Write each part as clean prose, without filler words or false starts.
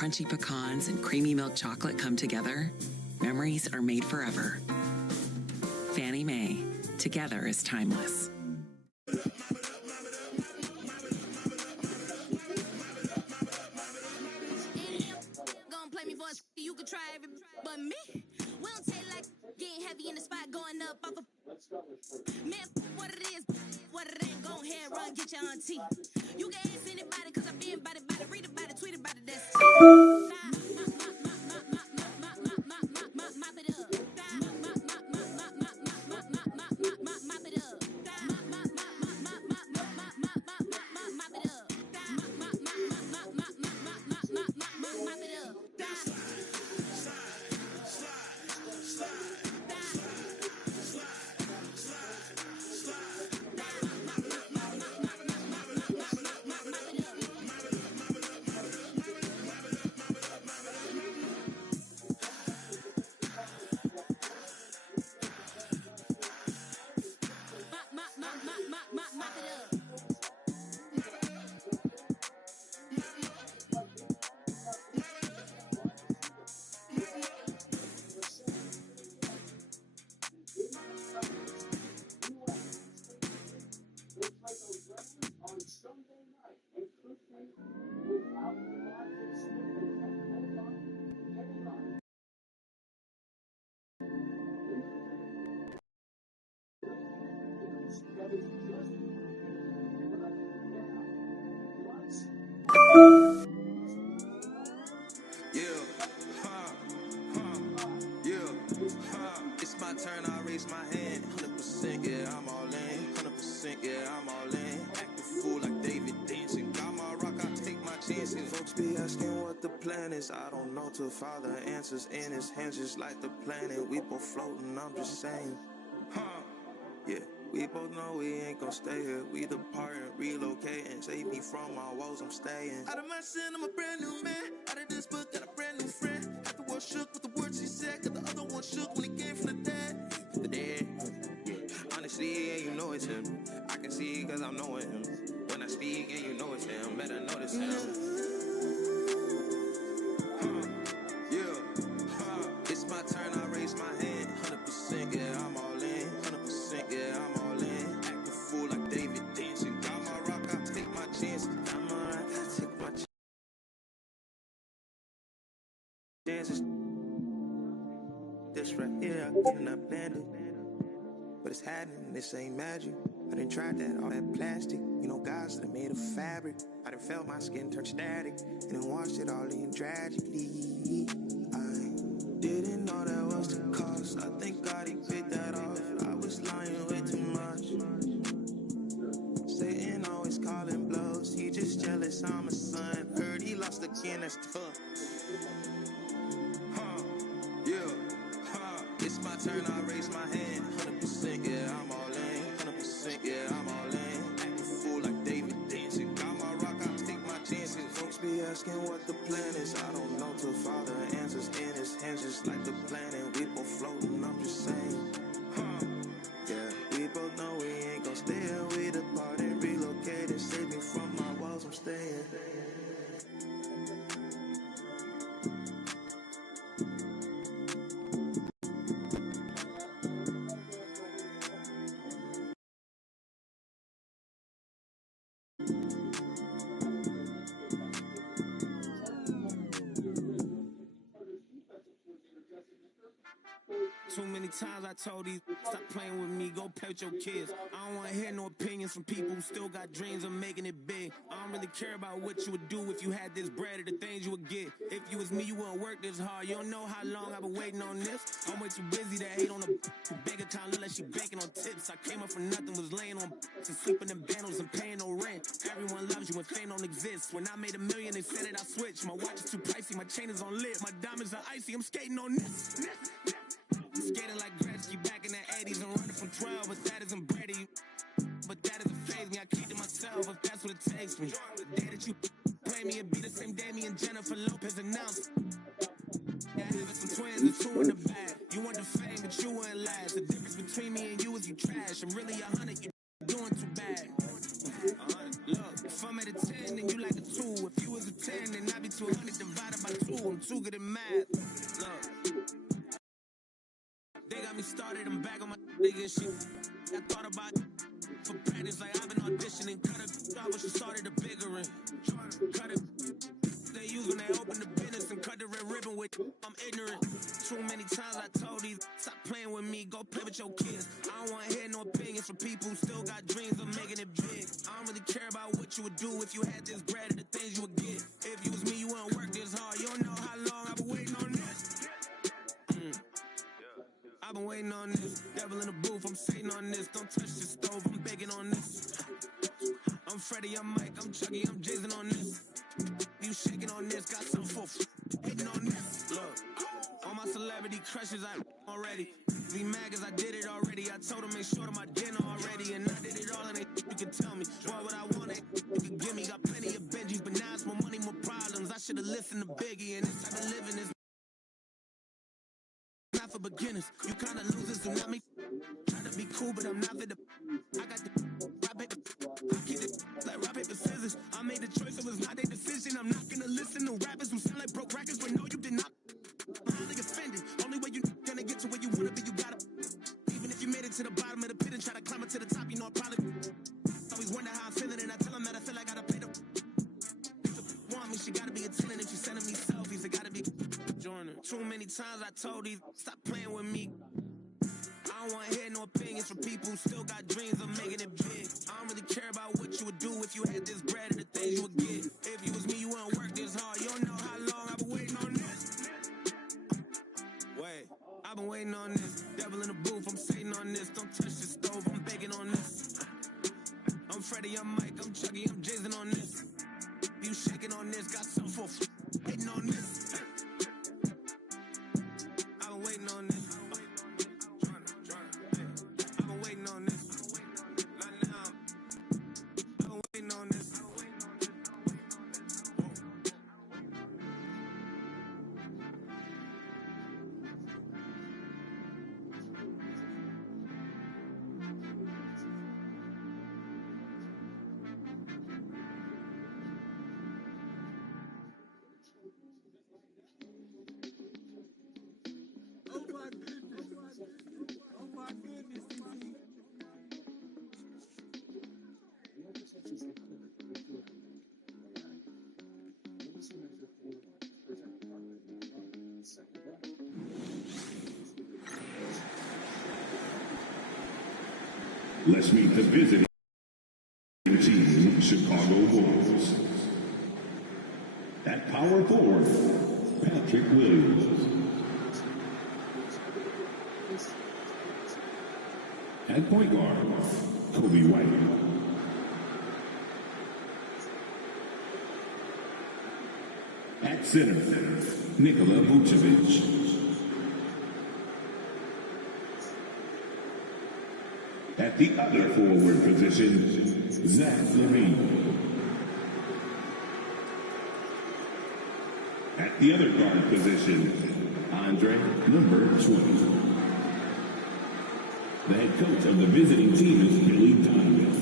crunchy pecans and creamy milk chocolate come together, memories are made forever. Fannie Mae, together is timeless. Gonna play me for a you could try every but me. We don't take like getting heavy in the spot, going up off a man, what it is, what it ain't, go ahead, run, get your auntie. You can ask anybody, cause I been about it, read about it, tweet about it, that's mop it up. It's my turn, I raise my hand. 100%, yeah, I'm all in. 100%, yeah, I'm all in. Act a fool like David dancing. Got my rock, I take my chances. Folks be asking what the plan is. I don't know till Father answers in his hands, just like the planet. We both floating, I'm just saying. Yeah, we both know we ain't gon' stay here. We depart and relocate and save me from my woes, I'm staying. Out of my sin, I'm a brand new man. Out of this book, got a brand new friend. Half the world shook with the words he said, got the other one shook when he came from the dead. The dead. Honestly, yeah, you know it's him. I can see cause I'm knowing him. When I speak, and you know it's him. Better notice him. It's my turn, I raise my hand. 100%, yeah, I'm all in. 100%, yeah, I'm all in. Act a fool like David dancing. Got my rock, I take my chances. Got my rock, I take my chances. This right here, I couldn't have planned it. But it's happening, this ain't magic. I done tried that, all that plastic. You know, guys that are made of fabric. I done felt my skin turn static. And then watched it all in tragically. I didn't know that was the cost. I think God, he paid that off. I was lying way too much. Satan always calling blows. He just jealous, I'm a son. Heard he lost again, that's tough. It's my turn, I raise my hand. 100%, yeah, I'm all in. 100%, yeah, I'm all in. Act a fool like David dancing. Got my rock, I take my chances. Folks be asking what the plan is. I don't know till Father answers in his hands, just like the planet. We both floating, I'm just saying. Yeah, we both know we ain't gon' stay here. We departed, relocated, save me from my walls, I'm staying. Too many times I told these, stop playing with me, go play with your kids. I don't wanna hear no opinions from people who still got dreams of making it big. I don't really care about what you would do if you had this bread or the things you would get. If you was me, you wouldn't work this hard. You don't know how long I've been waiting on this. I'm way too busy to hate on a bank account, look like she banking on tips. I came up from nothing, was laying on and sleeping in bundles and paying no rent. Everyone loves you when fame don't exist. When I made $1 million, they said that I switched. My watch is too pricey, my chain is on lit. My diamonds are icy, I'm skating on this. Skating like Gretzky back in the 80s and running from 12, but that isn't Brady. But that doesn't faze me, I keep to myself if that's what it takes me. The day that you play me, it'd be the same day me and Jennifer Lopez announced. Yeah, having some twins, the two in the bag. You want the fame, but you wouldn't last. The difference between me and you is you trash. I'm really 100, you doing too bad. Look, if I'm at a 10, then you like a 2. If you was a 10, then I'd be 200 divided by I'm too good at math. Look. They got me started, I'm back on my nigga shit. I thought about it for practice, like I've been auditioning. Cut a job when she started a bigger ring. Cut it. They use when they open the business and cut the red ribbon with I'm ignorant. Too many times I told these stop playing with me, go play with your kids. I don't want to hear no opinions from people who still got dreams of making it big. I don't really care about what you would do if you had this bread and the things you would get. If you was me, you wouldn't work this hard. You don't know how long I've been waiting on this. I've been waiting on this. Devil in the booth, I'm sitting on this. Don't touch the stove, I'm begging on this. I'm Freddie, I'm Mike, I'm Chucky, I'm Jason on this. You shaking on this, got some for hitting on this. Look, all my celebrity crushes I already. Be mad cause I did it already. I told them make sure to my dinner already. And I did it all and they you can tell me. What would I want, you can give me. Got plenty of Benjis, but now it's more money, more problems. I should've listened to Biggie and this type of living is not for beginners. You kinda losers do not make try to be cool, but I'm not for the I got the rock paper I keep it like rock paper scissors. I made the choice, it was not their decision. I'm not gonna listen to rappers who sound like broke records, but no, you did not. I'm highly offended. Only way you gonna get to where you wanna be, you gotta. Even if you made it to the bottom of the pit and try to climb it to the top, you know I probably always wonder how I'm feeling, and I tell them that I feel like I gotta pay the want me, she gotta be a tenant. If she's sending me selfies, it gotta be joining. Too many times I told these stop playing with me. I don't wanna hear no opinions from people who still got dreams of making it big. I don't really care about what you would do if you had this bread and the things you would get. If you was me, you wouldn't work this hard. You don't know how long I've been waiting on this. Wait, I've been waiting on this. Devil in the booth, I'm sitting on this. Don't touch the stove, I'm begging on this. I'm Freddie, I'm Mike, I'm Chucky, I'm Jason on this. You shaking on this, got some for hitting on this. I've been waiting on this. I've been waiting on this. Not now. I've been waiting on this. Let's meet the visiting team, Chicago Bulls. At power forward, Patrick Williams. At point guard, Kobe White. At center, Nikola Vucevic. At the other forward position, Zach LaVine. At the other guard position, Andre, number 20. The head coach of the visiting team is Billy Donovan.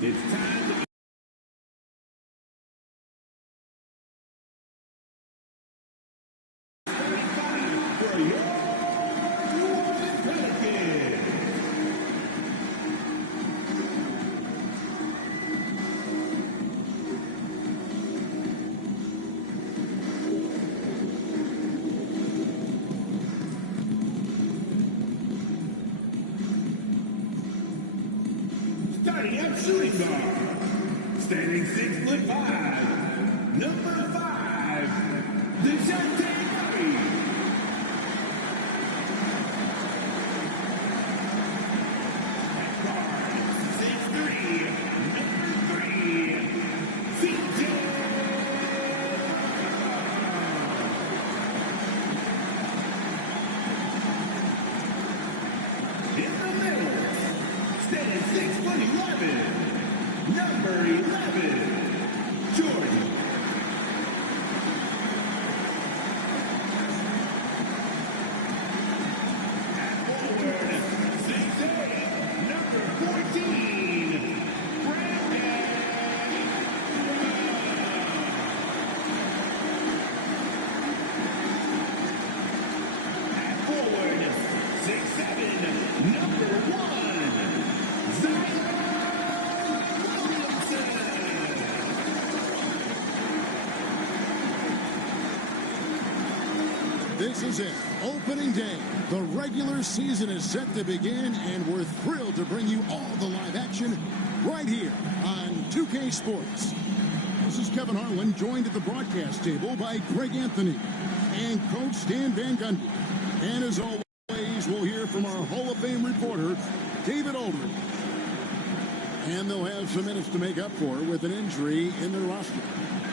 It's time to starting at shooting guard, standing 6'5", number 5, DeJounte Murray. At guard, 6'3", number 3, CJ. In the middle, standing 6'11", number 11, Jordan. At forward, 6'8", number This is it, opening day. The regular season is set to begin, and we're thrilled to bring you all the live action right here on 2K Sports. This is Kevin Harlan, joined at the broadcast table by Greg Anthony and Coach Stan Van Gundy. And as always, we'll hear from our Hall of Fame reporter, David Aldridge. And they'll have some minutes to make up for with an injury in their roster.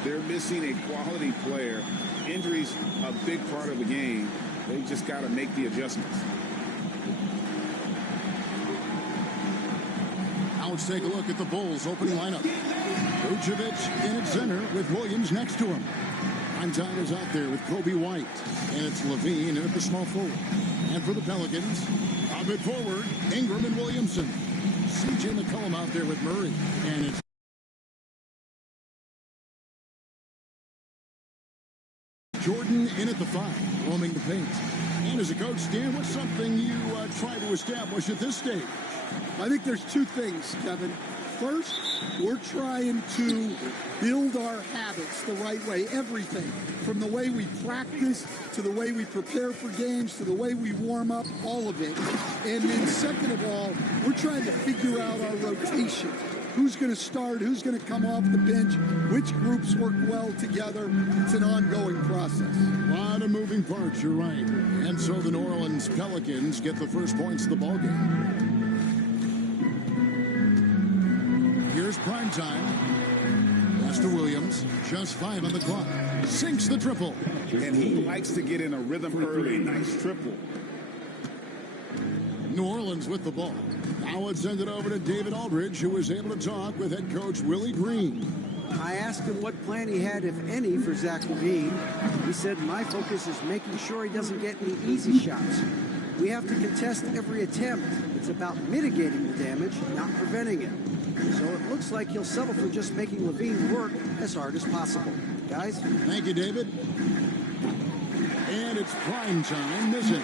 They're missing a quality player. Injuries a big part of the game. They just got to make the adjustments. Now let's take a look at the Bulls' opening lineup. Vucevic in at center with Williams next to him. Time is out there with Kobe White. And it's Levine at the small forward. And for the Pelicans, a bit forward, Ingram and Williamson. C.J. McCollum out there with Murray. And it's Jordan in at the 5, roaming the paint. And as a coach, Stan, what's something you try to establish at this stage? I think there's two things, Kevin. First, we're trying to build our habits the right way. Everything, from the way we practice, to the way we prepare for games, to the way we warm up, all of it. And then second of all, we're trying to figure out our rotation. Who's going to start? Who's going to come off the bench? Which groups work well together? It's an ongoing process. A lot of moving parts, you're right. And so the New Orleans Pelicans get the first points of the ballgame. Here's prime time. Pass to Williams. Just 5 on the clock. Sinks the triple. And he likes to get in a rhythm early. Nice triple. New Orleans with the ball. Now let's send it over to David Aldridge, who was able to talk with head coach Willie Green. I asked him what plan he had, if any, for Zach LaVine. He said, my focus is making sure he doesn't get any easy shots. We have to contest every attempt. It's about mitigating the damage, not preventing it. So it looks like he'll settle for just making LaVine work as hard as possible. Guys? Thank you, David. And it's prime time missing.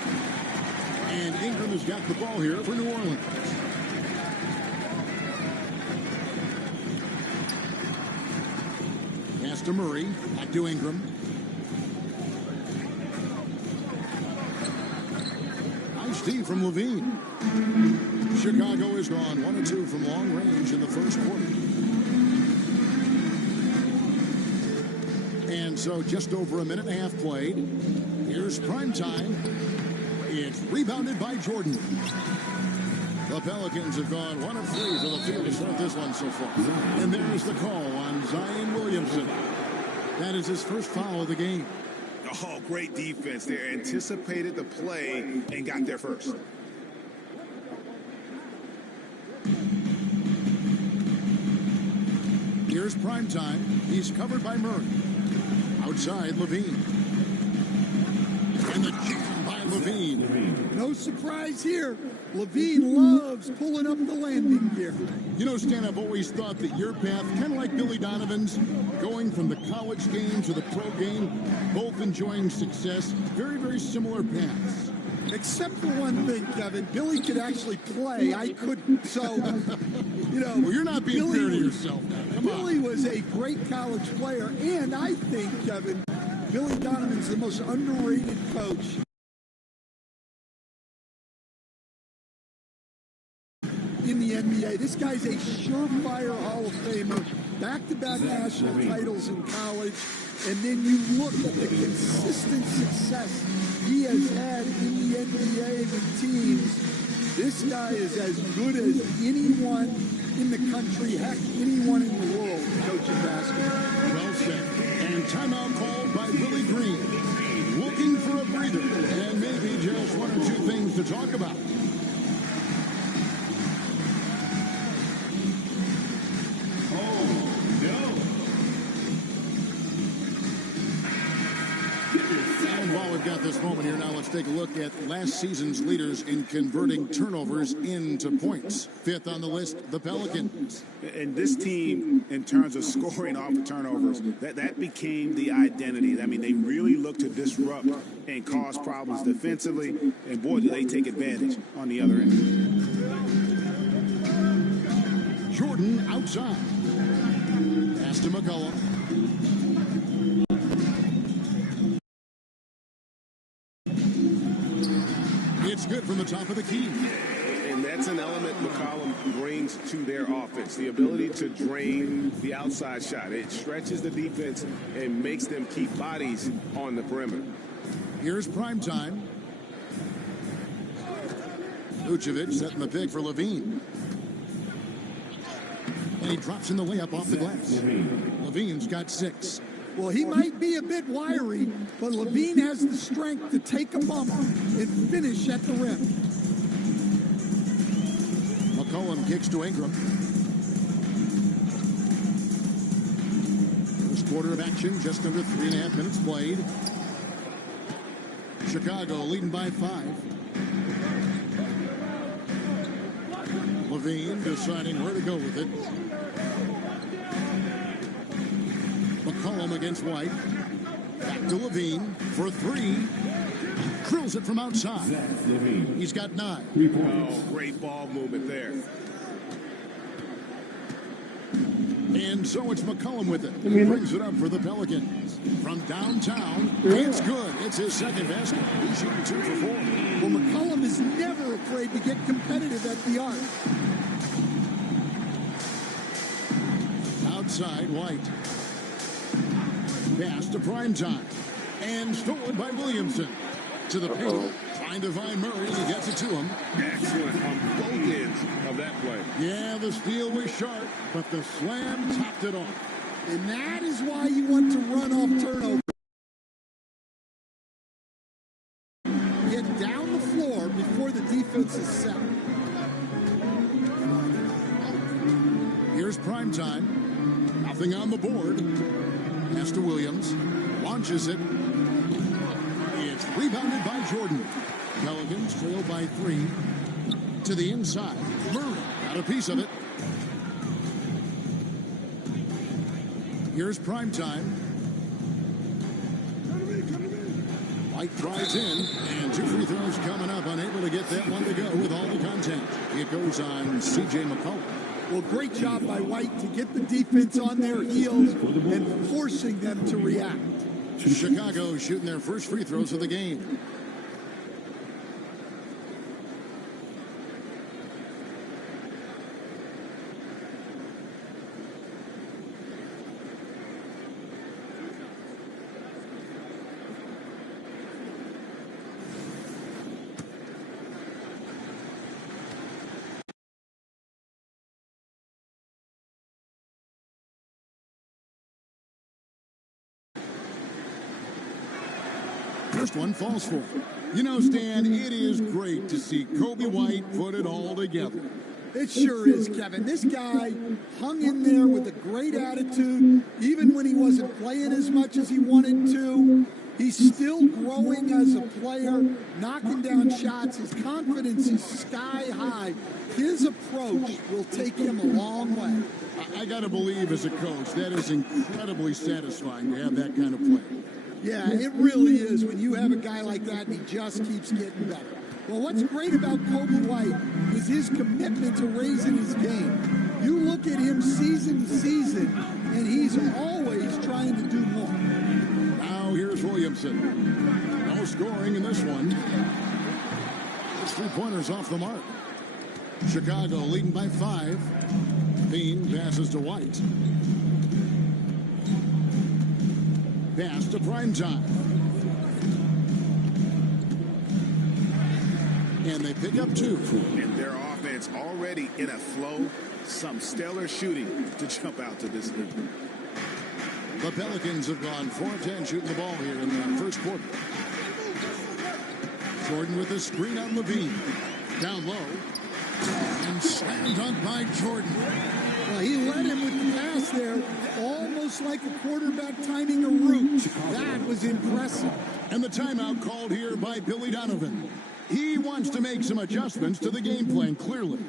And Ingram has got the ball here for New Orleans. Pass to Murray. Back to Ingram. Nice D from Levine. Chicago is gone 1 of 2 from long range in the first quarter. And so just over a minute and a half played. Here's prime time. It's rebounded by Jordan. The Pelicans have gone 1 of 3 for the field to start this one so far. And there's the call on Zion Williamson. That is his first foul of the game. Oh, great defense there. Anticipated the play and got there first. Here's prime time. He's covered by Murray. Outside, Levine. And the jam by Levine. No surprise here. Levine loves pulling up the landing gear. You know, Stan, I've always thought that your path, kind of like Billy Donovan's, going from the college game to the pro game, both enjoying success, very, very similar paths. Except for one thing, Kevin. Billy could actually play. I couldn't. So, you know. Well, you're not being fair to yourself now. Come on. Billy was a great college player. And I think, Kevin, Billy Donovan's the most underrated coach in the NBA. This guy's a surefire Hall of Famer, back-to-back national titles in college, and then you look at the consistent success he has had in the NBA with teams. This guy is as good as anyone in the country, heck, anyone in the world coaching basketball. Well said. And timeout called by Willie Green. Looking for a breather and maybe just 1 or 2 things to talk about. And while we've got this moment here, now let's take a look at last season's leaders in converting turnovers into points. 5th on the list, the Pelicans. And this team, in terms of scoring off of turnovers, that became the identity. I mean, they really look to disrupt and cause problems defensively, and boy, do they take advantage on the other end. Jordan outside. Pass to McCollum. from the top of the key. And that's an element McCollum brings to their offense, the ability to drain the outside shot. It stretches the defense and makes them keep bodies on the perimeter. Here's prime time. Vucevic setting the pick for Levine. And he drops in the layup off the glass. Levine's got 6. Well, he might be a bit wiry, but Levine has the strength to take a bump and finish at the rim. McCollum kicks to Ingram. First quarter of action, just under 3.5 minutes played. Chicago leading by 5. Levine deciding where to go with it. McCollum against White. Back to Levine for 3. Drills it from outside. He's got 9. Oh, great ball movement there. And so it's McCollum with it. He brings it up for the Pelicans. From downtown, it's good. It's his second basket. He's shooting 2 for 4. Well, McCollum is never afraid to get competitive at the arc. Outside, White. Pass to Primetime. And stolen by Williamson. To the paint. Trying to find Murray. He gets it to him. Excellent on both ends of that play. Yeah, the steal was sharp, but the slam topped it off. And that is why you want to run off turnover. Get down the floor before the defense is set. Here's Primetime. Nothing on the board. Pass to Williams. Launches it. It's rebounded by Jordan. Pelicans trail by 3. To the inside. Murray got a piece of it. Here's Primetime. White drives in, and 2 free throws coming up. Unable to get that one to go with all the content. It goes on C.J. McCollum. Well, great job by White to get the defense on their heels and forcing them to react. Chicago shooting their first free throws of the game. First one falls for him. You know, Stan, it is great to see Kobe White put it all together. It sure is, Kevin. This guy hung in there with a great attitude, even when he wasn't playing as much as he wanted to. He's still growing as a player, knocking down shots. His confidence is sky high. His approach will take him a long way. I got to believe, as a coach, that is incredibly satisfying to have that kind of play. Yeah, it really is when you have a guy like that and he just keeps getting better. Well, what's great about Kobe White is his commitment to raising his game. You look at him season to season, and he's always trying to do more. Now here's Williamson. No scoring in this one. His 3-pointers off the mark. Chicago leading by 5. Bean passes to White. Pass to Primetime. And they pick up 2. And their offense already in a flow. Some stellar shooting to jump out to this league. The Pelicans have gone 4 of 10 shooting the ball here in the first quarter. Jordan with a screen on Levine. Down low. And slam dunk by Jordan. Well, he led him with the pass there, almost like a quarterback timing a route. That was impressive. And the timeout called here by Billy Donovan. He wants to make some adjustments to the game plan, clearly.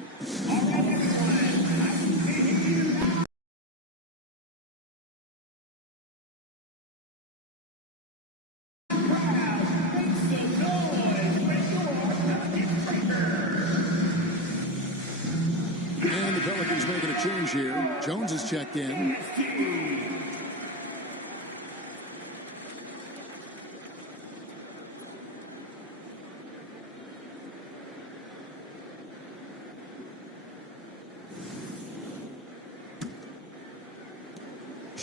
And the Pelicans making a change here. Jones is checked in.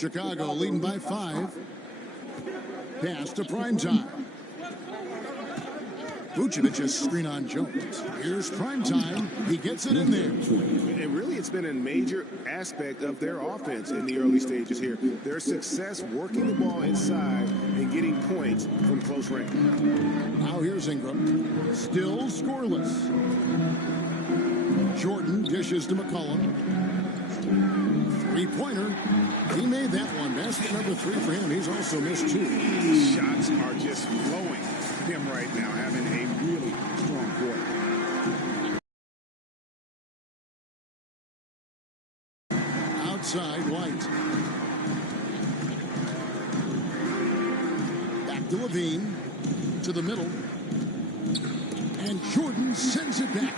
Chicago leading by 5. Pass to Primetime. Vucevic has screen on Jones. Here's Primetime. He gets it in there. And really, it's been a major aspect of their offense in the early stages here. Their success working the ball inside and getting points from close range. Now here's Ingram. Still scoreless. Jordan dishes to McCollum. Three-pointer. He made that one. Basket number 3 for him. He's also missed 2. These shots are just flowing for him right now, having a really strong quarter. Outside, White. Back to Levine. To the middle. And Jordan sends it back.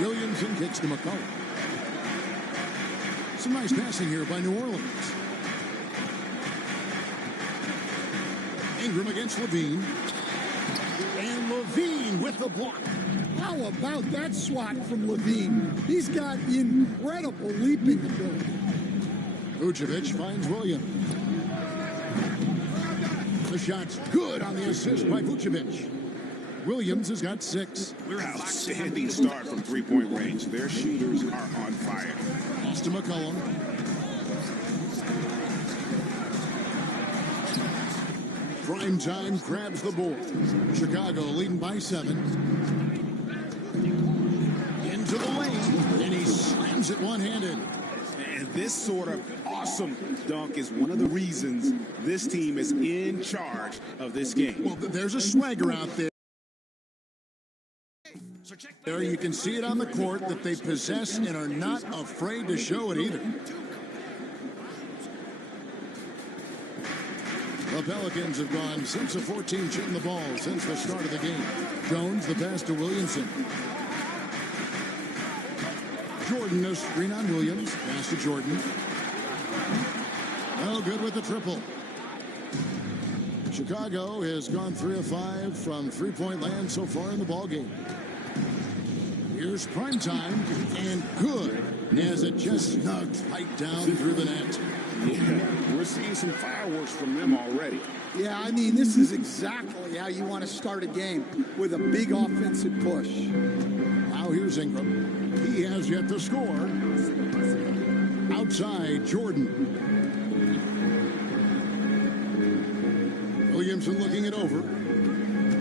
Williamson kicks to McCollum. Some nice passing here by New Orleans. Ingram against Levine. And Levine with the block. How about that swat from Levine? He's got incredible leaping ability. Vucevic finds Williams. The shot's good on the assist by Vucevic. Williams has got 6. Outstanding start from three-point range. Their shooters are on fire. Pass to McCollum. Primetime grabs the board. Chicago leading by 7. Into the lane, and he slams it one-handed. And this sort of awesome dunk is one of the reasons this team is in charge of this game. Well, there's a swagger out there. There you can see it on the court that they possess and are not afraid to show it either. The Pelicans have gone 6 of 14 shooting the ball since the start of the game. Jones, the pass to Williamson. Jordan, a screen on Williams. Pass to Jordan. Oh, good with the triple. Chicago has gone 3 of 5 from three-point land so far in the ballgame. Here's Primetime, and good as it just snugged right down through the net. Yeah, we're seeing some fireworks from them already. Yeah, I mean, this is exactly how you want to start a game, with a big offensive push. Now here's Ingram. He has yet to score. Outside, Jordan. Williamson looking it over.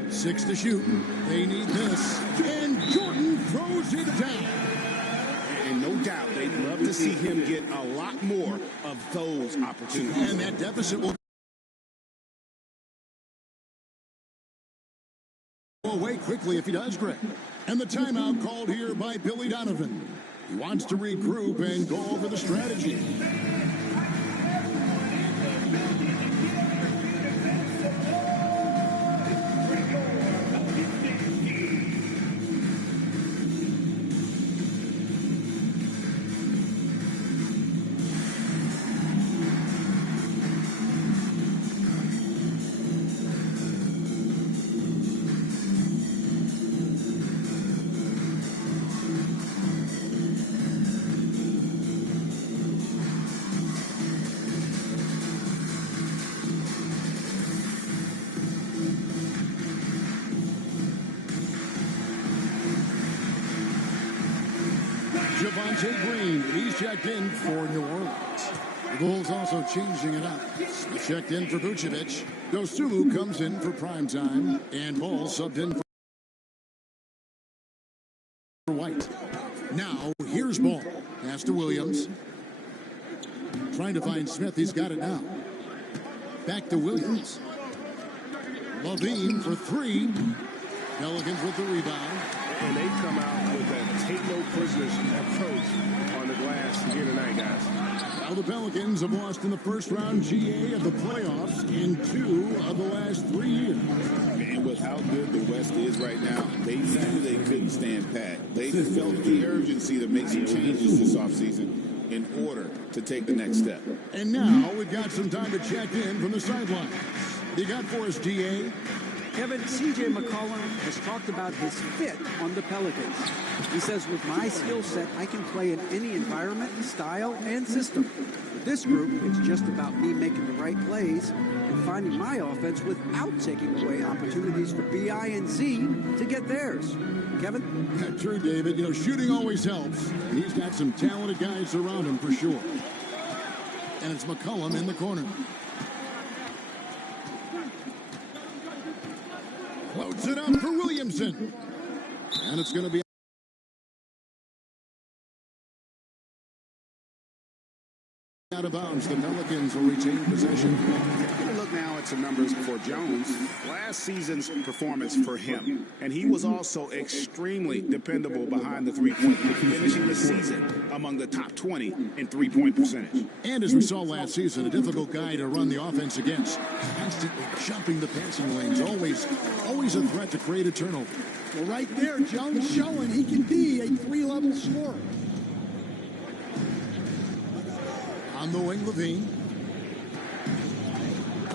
6 to shoot. They need this. And Jordan throws it down. And no doubt they'd love to see him get a lot more of those opportunities. And that deficit will go away quickly if he does, Greg. And the timeout called here by Billy Donovan. He wants to regroup and go over the strategy. Green, he's checked in for New Orleans. The Bulls also changing it up. Checked in for Vucevic. Dosulu comes in for Primetime. And Ball subbed in for White. Now, here's Ball. Pass to Williams. Trying to find Smith. He's got it now. Back to Williams. Levine for 3. Pelicans with the rebound. And they come out with a take-no-prisoners approach on the glass here tonight, guys. Now the Pelicans have lost in the first round GA of the playoffs in 2 of the last 3 years. And with how good the West is right now, they knew they couldn't stand pat. They felt the urgency to make some changes this offseason in order to take the next step. And now we've got some time to check in from the sidelines. You got for us, DA? Kevin, C.J. McCollum has talked about his fit on the Pelicans. He says, with my skill set, I can play in any environment, style, and system. With this group, it's just about me making the right plays and finding my offense without taking away opportunities for BI and Z to get theirs. Kevin? Yeah, true, David. You know, shooting always helps, and he's got some talented guys around him for sure. And it's McCollum in the corner. Floats it up for Williamson. And it's going to be out of bounds. The Pelicans will retain possession. Look now at some numbers for Jones. Last season's performance for him. And he was also extremely dependable behind the three-point line, finishing the season among the top 20 in three-point percentage. And as we saw last season, a difficult guy to run the offense against. Constantly jumping the passing lanes. Always a threat to create a turnover. Well, right there, Jones showing he can be a three-level scorer. On the wing, Levine.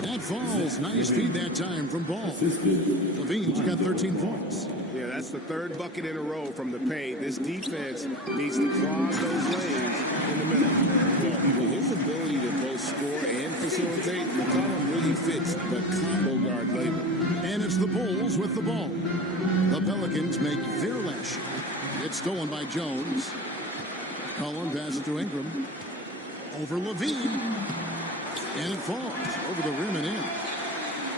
That falls. Nice feed that time from Ball. Levine's got 13 points. Yeah, that's the third bucket in a row from the paint. This defense needs to clog those lanes in the middle. With his ability to both score and facilitate, McCollum really fits the combo guard label. And it's the Bulls with the ball. The Pelicans make their last shot. It's stolen by Jones. Collin passes to Ingram. Over Levine. And it falls over the rim and in.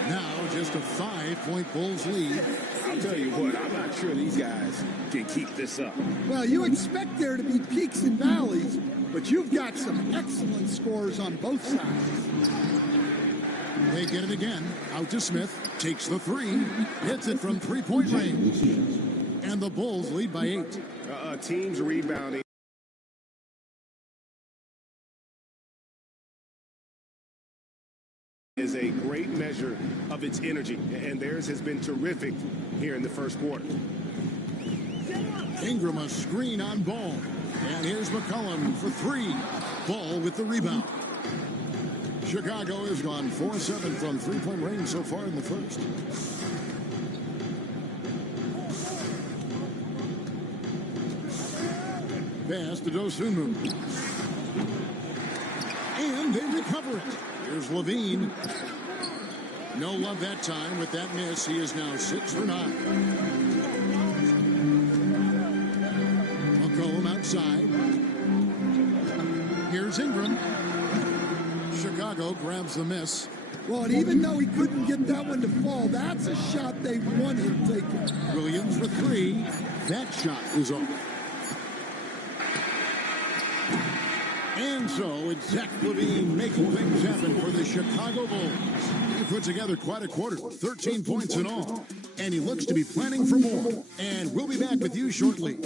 Now just a 5-point Bulls lead. I'll tell you what, I'm not sure these guys can keep this up. Well, you expect there to be peaks and valleys, but you've got some excellent scores on both sides. They get it again. Out to Smith. Takes the three. Hits it from three-point range. And the Bulls lead by 8. Teams rebounding is a great measure of its energy, and theirs has been terrific here in the first quarter. Ingram a screen on Ball. And here's McCollum for 3. Ball with the rebound. Chicago has gone 4-7 from three-point range so far in the first. Pass to Dosunmu. And they recover it. Here's Levine. No love that time with that miss. He is now 6 for 9. McCollum outside. Here's Ingram. Chicago grabs the miss. Well, and even though he couldn't get that one to fall, that's a shot they want him taking. Williams for 3. That shot is off. And so it's Zach Levine making things happen for the Chicago Bulls. He put together quite a quarter, 13 points in all. And he looks to be planning for more. And we'll be back with you shortly.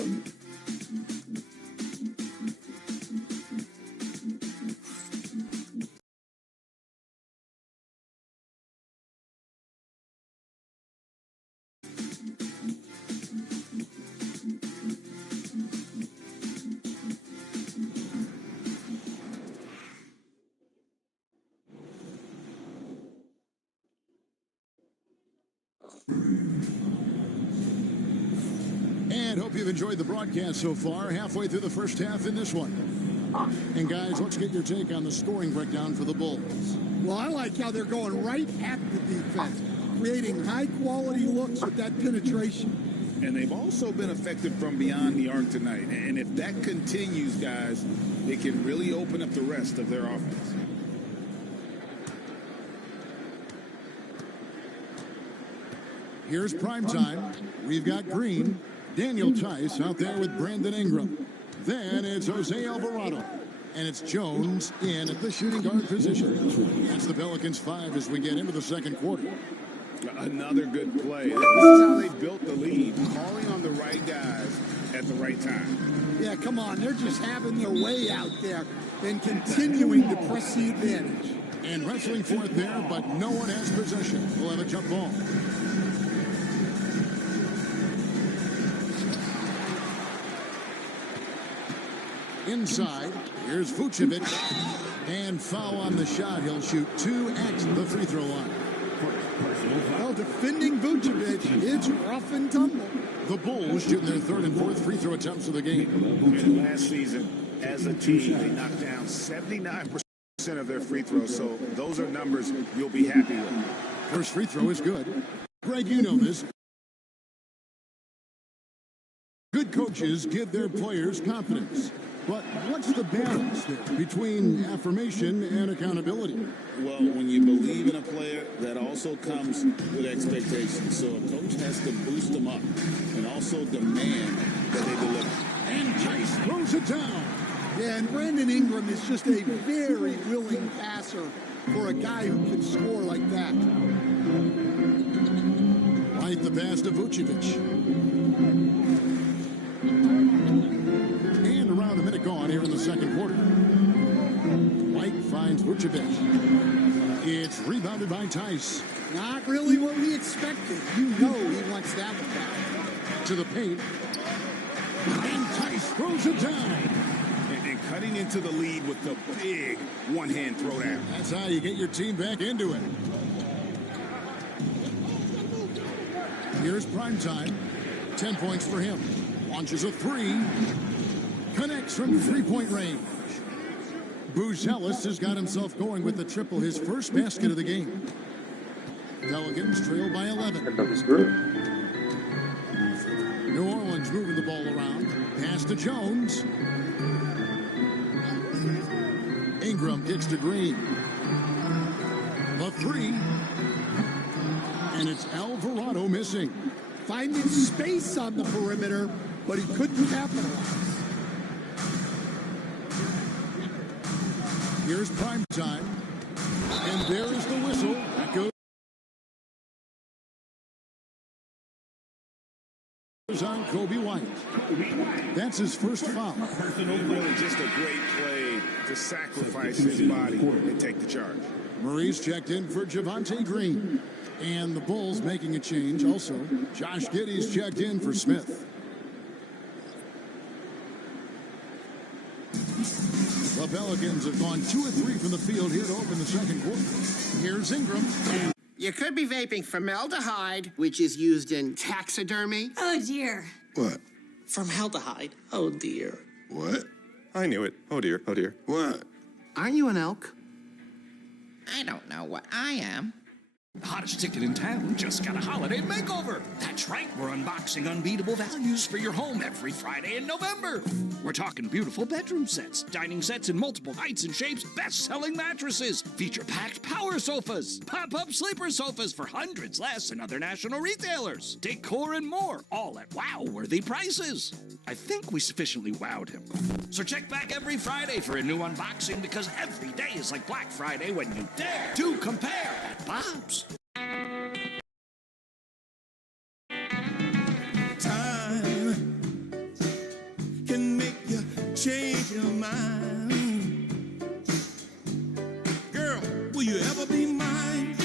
And hope you've enjoyed the broadcast so far. Halfway through the first half in this one. And guys, let's get your take on the scoring breakdown for the Bulls. Well, I like how they're going right at the defense, creating high-quality looks with that penetration. And they've also been effective from beyond the arc tonight. And if that continues, guys, it can really open up the rest of their offense. Here's primetime. We've got Green, Daniel Tice out there with Brandon Ingram. Then it's Jose Alvarado. And it's Jones in at the shooting guard position. That's the Pelicans 5 as we get into the second quarter. Another good play. This is how they built the lead, calling on the right guys at the right time. Yeah, come on. They're just having their way out there and continuing to press the advantage. And wrestling for it there, but no one has possession. We'll have a jump ball. Inside, here's Vucevic. And foul on the shot. He'll shoot 2 at the free throw line. Well, defending Vucevic, it's rough and tumble. The Bulls shooting their third and fourth free throw attempts of the game. And last season, as a team, they knocked down 79% of their free throws, so those are numbers you'll be happy with. First free throw is good. Greg, you know this. Good coaches give their players confidence. But what's the balance there between affirmation and accountability? Well, when you believe in a player, that also comes with expectations. So a coach has to boost them up and also demand that they deliver. And Tice throws it down. Yeah, and Brandon Ingram is just a very willing passer for a guy who can score like that. Right the pass to Vucevic. And around a minute gone here in the second quarter. White finds Vucevic. It's rebounded by Tice. Not really what we expected. You know he wants that one back. To the paint. And Tice throws it down. And cutting into the lead with the big one-hand throwdown. That's how you get your team back into it. Here's Primetime. 10 points for him. Launches a three. Connects from three-point range. Buzelis has got himself going with the triple, his first basket of the game. Pelicans trail by 11. New Orleans moving the ball around. Pass to Jones. Ingram kicks to Green. The three. And it's Alvarado missing. Finding space on the perimeter, but he couldn't capitalize. Here's Primetime. And there is the whistle. That goes on Kobe White. That's his first foul. Really just a great play to sacrifice his body and take the charge. Murray's checked in for Javonte Green. And the Bulls making a change also. Josh Giddey's checked in for Smith. The Pelicans have gone 2 of 3 from the field here to open the second quarter. Here's Ingram. You could be vaping formaldehyde, which is used in taxidermy. Oh, dear. What? Formaldehyde. Oh, dear. What? I knew it. Oh, dear. Oh, dear. What? Aren't you an elk? I don't know what I am. The hottest ticket in town just got a holiday makeover. That's right, we're unboxing unbeatable values for your home every Friday in November. We're talking beautiful bedroom sets, dining sets in multiple heights and shapes, best-selling mattresses, feature-packed power sofas, pop-up sleeper sofas for hundreds less than other national retailers, decor and more, all at wow-worthy prices. I think we sufficiently wowed him. So check back every Friday for a new unboxing, because every day is like Black Friday when you dare to compare at Bob's. Time can make you change your mind. Girl, will you ever be mine?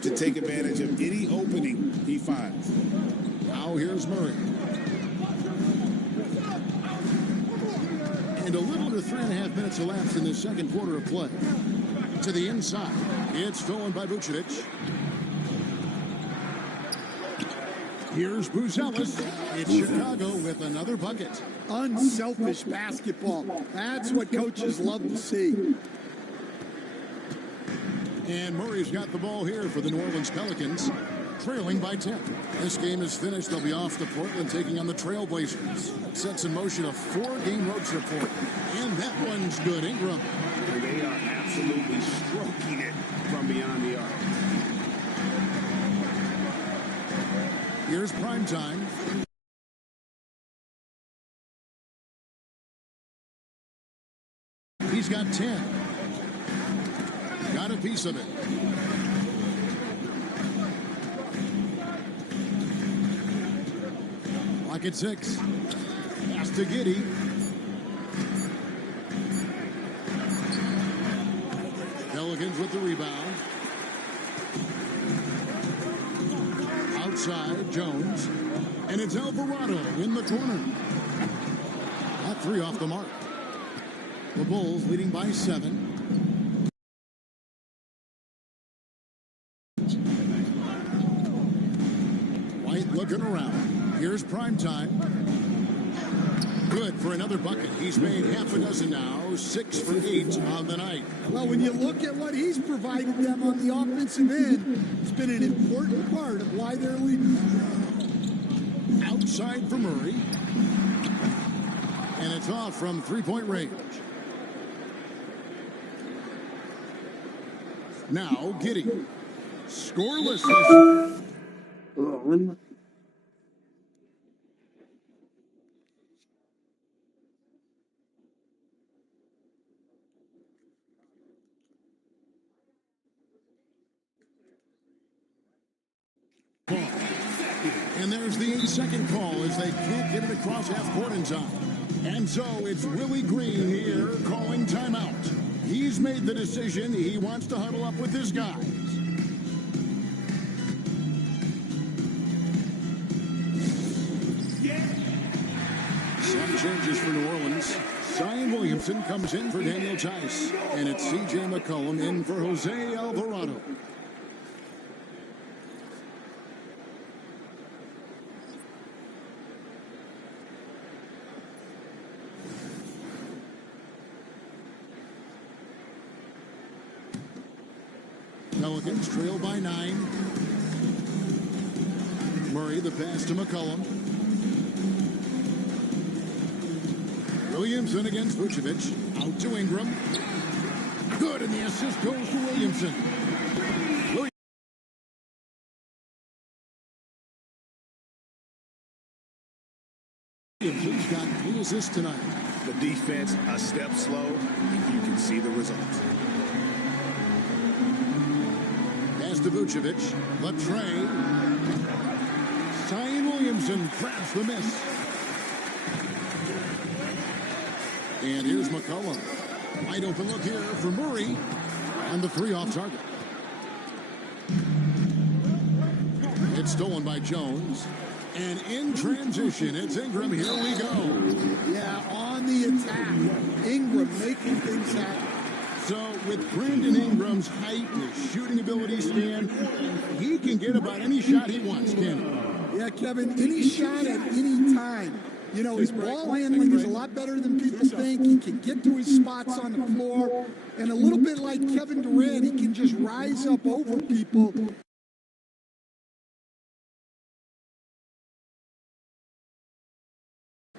To take advantage of any opening he finds. Now here's Murray. And a little under 3.5 minutes elapsed in the second quarter of play. To the inside. It's stolen by Vucevic. Here's Buzelis. It's Chicago with another bucket. Unselfish basketball. That's what coaches love to see. And Murray's got the ball here for the New Orleans Pelicans, trailing by 10. This game is finished. They'll be off to Portland, taking on the Trailblazers. Sets in motion a 4-game road trip for it. And that one's good. Ingram. They are absolutely stroking it from beyond the arc. Here's Primetime. He's got 10. Got a piece of it. Lock at 6. Pass to Giddey. Pelicans with the rebound. Outside, Jones. And it's Alvarado in the corner. That three off the mark. The Bulls leading by 7. Here's prime time. Good for another bucket. He's made half a dozen now, 6 for 8 on the night. Well, when you look at what he's provided them on the offensive end, it's been an important part of why they're leading. Outside for Murray. And it's off from three-point range. Now, Giddey. Scoreless. And there's the 8-second call as they can't get it across half court in time. And so it's Willie Green here calling timeout. He's made the decision. He wants to huddle up with his guys. Some changes for New Orleans. Zion Williamson comes in for Daniel Tice. And it's C.J. McCollum in for Jose Alvarado. Pelicans trail by 9. Murray the pass to McCollum. Williamson against Vucevic. Out to Ingram. Good, and the assist goes to Williamson. Williamson's got 3 assists tonight. The defense a step slow, and you can see the results. Pass to Vucevic. Latre. Zion Williamson grabs the miss. And here's McCollum. Wide open look here for Murray. And the 3 off target. It's stolen by Jones. And in transition, it's Ingram. Here we go. Yeah, on the attack. Ingram making things happen. So with Brandon Ingram's height and his shooting ability, Stan, he can get about any shot he wants, can't he? Yeah, Kevin, any shot at any time. You know, his ball handling is a lot better than people think. He can get to his spots on the floor. And a little bit like Kevin Durant, he can just rise up over people.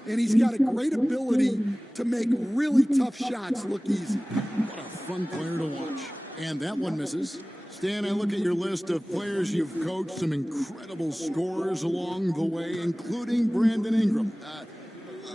And he's got a great ability to make really tough shots look easy. What a fun player to watch. And that one misses. Stan, I look at your list of players you've coached, some incredible scorers along the way, including Brandon Ingram.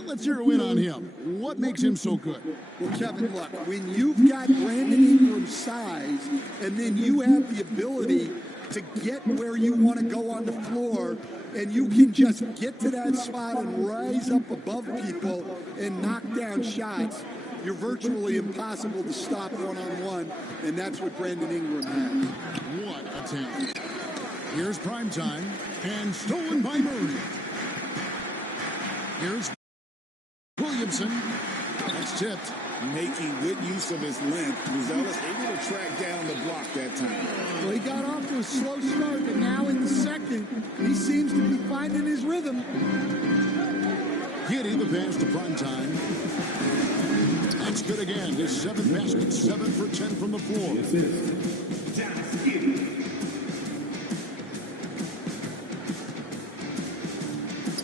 Let's zero in on him. What makes him so good? Well, Kevin, look, when you've got Brandon Ingram's size, and then you have the ability to get where you want to go on the floor, and you can just get to that spot and rise up above people and knock down shots, you're virtually impossible to stop one-on-one, and that's what Brandon Ingram has. What a talent. Here's prime time, and stolen by Murray. Here's Williamson. That's tipped. Making good use of his length. Buzelis able to track down the block that time. Well, he got off to a slow start, but now in the second, he seems to be finding his rhythm. Giddey the pass to prime time. That's good again. His 7th basket, 7 for 10 from the floor.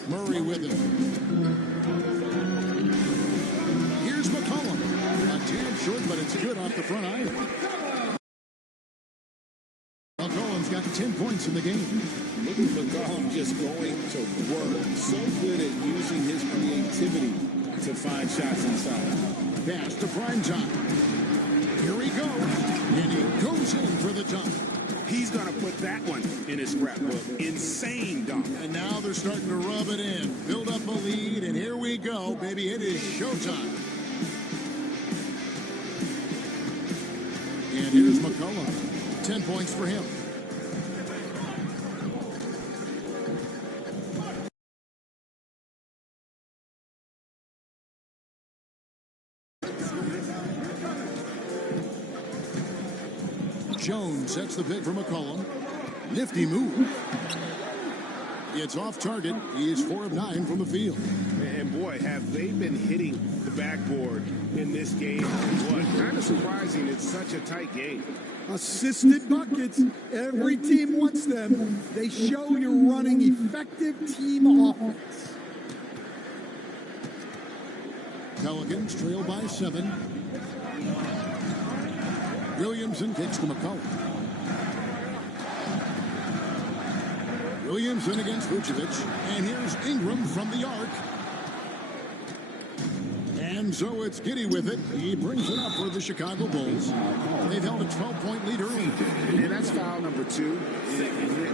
Murray with him. Here's McCollum. A tad short, but it's good off the front iron. McCollum's got 10 points in the game. Look at McCollum just going to work. So good at using his creativity to find shots inside. Pass to prime time. Here he goes. And he goes in for the dunk. He's going to put that one in his scrapbook. Insane dunk. And now they're starting to rub it in. Build up a lead, and here we go, baby. It is showtime. And here's McCollum. 10 points for him. Jones sets the pick for McCollum. Nifty move. It's off target. He's 4 of 9 from the field. And boy, have they been hitting the backboard in this game. What? Kind of surprising. It's such a tight game. Assisted buckets. Every team wants them. They show you're running effective team offense. Pelicans trail by 7. Williamson kicks to McCullough. Williamson against Vucevic. And here's Ingram from the arc. And so it's Giddey with it. He brings it up for the Chicago Bulls. They've held a 12-point lead early. And that's foul number 2.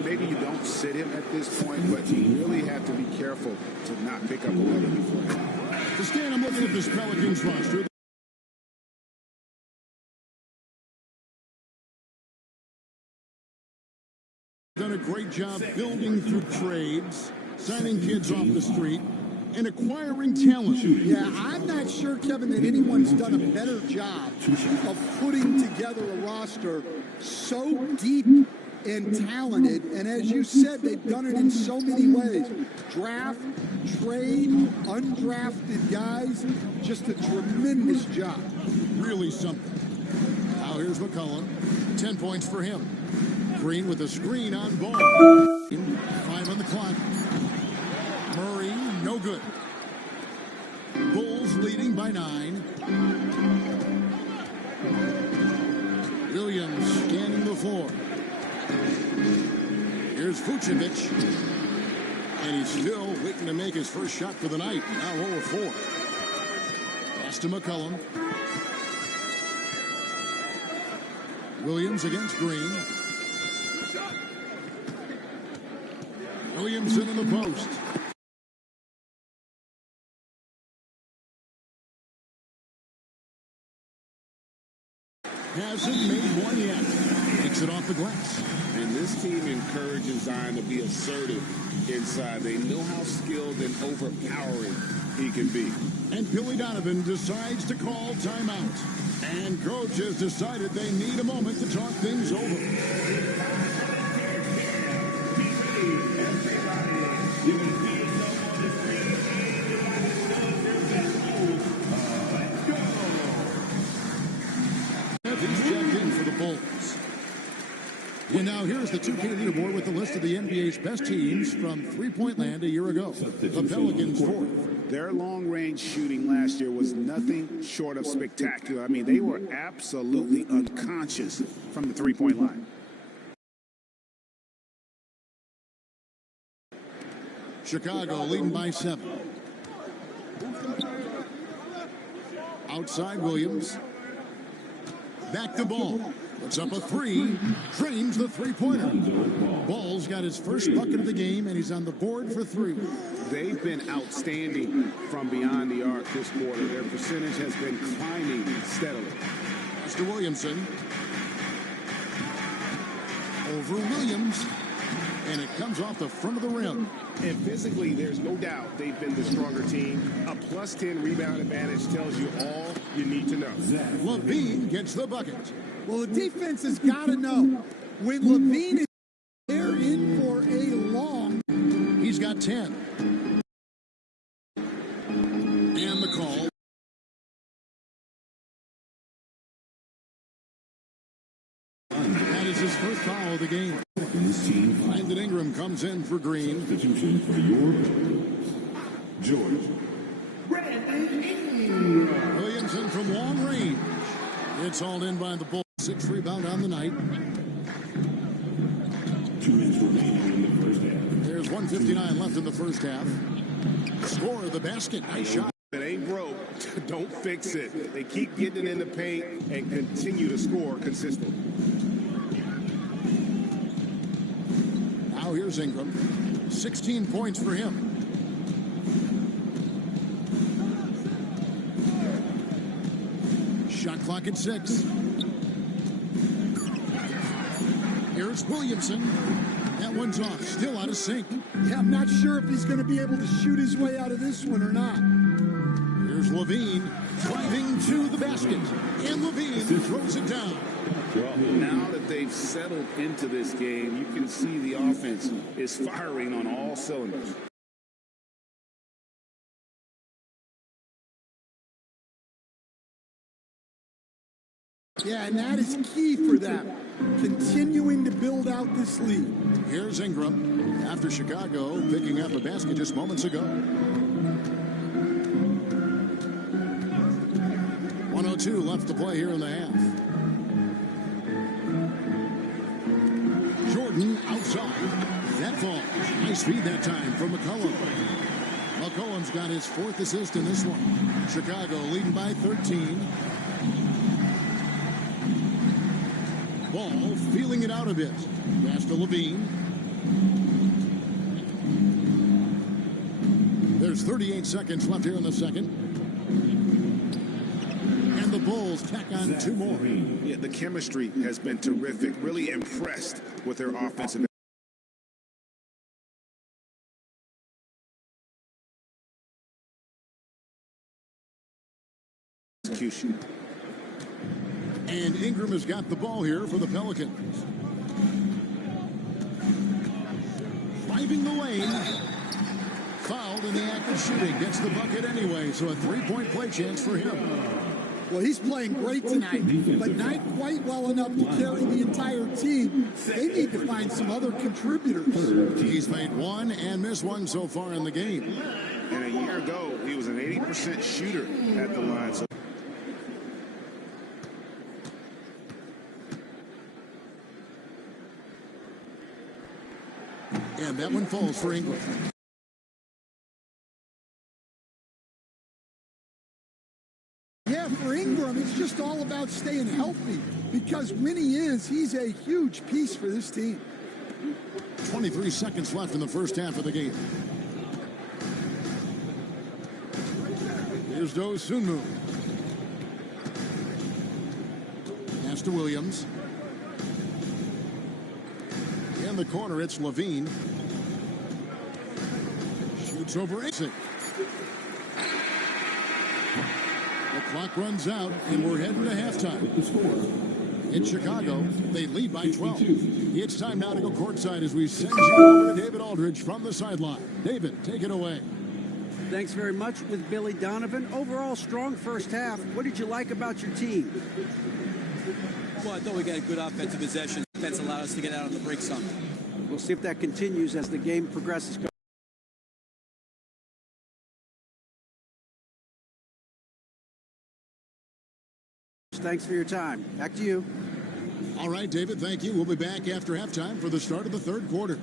Maybe you don't sit him at this point, but you really have to be careful to not pick up 11 before. To stand, I'm looking at this Pelicans roster. Done a great job building through trades, signing kids off the street, and acquiring talent. Yeah, I'm not sure, Kevin, that anyone's done a better job of putting together a roster so deep and talented. And as you said, they've done it in so many ways. Draft, trade, undrafted guys. Just a tremendous job. Really something. Now here's McCullough. 10 points for him. Green with a screen on ball. 5 on the clock. Murray, no good. Bulls leading by 9. Williams scanning the floor. Here's Vucevic. And he's still waiting to make his first shot for the night. Now 0 of 4. Pass to McCollum. Williams against Green. Williamson in the post. Hasn't made one yet. Takes it off the glass. And this team encourages Zion to be assertive inside. They know how skilled and overpowering he can be. And Billy Donovan decides to call timeout. And coach has decided they need a moment to talk things over. He's checked in for the Bulls. And now here's the 2K leaderboard with the list of the NBA's best teams from three-point land a year ago. The Pelicans 4th. Their long-range shooting last year was nothing short of spectacular. I mean, they were absolutely unconscious from the three-point line. Chicago leading by 7. Outside Williams. Back to Ball. Puts up a 3. Drains the three-pointer. Ball's got his first bucket of the game, and he's on the board for 3. They've been outstanding from beyond the arc this quarter. Their percentage has been climbing steadily. Mr. Williamson. Over Williams. And it comes off the front of the rim. And physically, there's no doubt they've been the stronger team. A plus 10 rebound advantage tells you all you need to know. Levine gets the bucket. Well, the defense has got to know when Levine is there in for a long. He's got 10. And the call. That is his first foul of the game. Brandon Ingram comes in for Green. Substitution for your George. Williamson from long range. It's hauled in by the Bulls. 6th rebound on the night. 2 minutes remaining in the first half. There's 1:59 left in the first half. Score of the basket. Nice shot. If it ain't broke, don't fix it. They keep getting it in the paint and continue to score consistently. Now here's Ingram. 16 points for him. Shot clock at 6. Here's Williamson. That one's off. Still out of sync. Yeah, I'm not sure if he's going to be able to shoot his way out of this one or not. Here's Levine driving to the basket. And Levine throws it down. Now that they've settled into this game, you can see the offense is firing on all cylinders. Yeah, and that is key for them, continuing to build out this lead. Here's Ingram after Chicago picking up a basket just moments ago. 1:02 left to play here in the half. Jordan outside. That falls. Nice feed that time from McCollum. McCollum's got his 4th assist in this one. Chicago leading by 13. Ball feeling it out a bit. Pass to Levine. There's 38 seconds left here in the second. And the Bulls tack on 2 more. Yeah, the chemistry has been terrific. Really impressed with their offensive execution. And Ingram has got the ball here for the Pelicans. Driving the lane. Fouled in the act of shooting. Gets the bucket anyway, so a 3-point play chance for him. Well, he's playing great tonight, but not quite well enough to carry the entire team. They need to find some other contributors. He's made 1 and missed 1 so far in the game. And a year ago, he was an 80% shooter at the line. So and that one falls for Ingram. Yeah, for Ingram, it's just all about staying healthy because when he is, he's a huge piece for this team. 23 seconds left in the first half of the game. Here's Dosunmu. Pass to Williams. In the corner, it's Levine. Shoots over 8. The clock runs out, and we're heading to halftime. In Chicago, they lead by 12. It's time now to go courtside as we send you over to David Aldridge from the sideline. David, take it away. Thanks very much with Billy Donovan. Overall, strong first half. What did you like about your team? Well, I thought we got a good offensive possession. Defense allowed us to get out on the break some. We'll see if that continues as the game progresses. Thanks for your time. Back to you. All right, David, thank you. We'll be back after halftime for the start of the third quarter.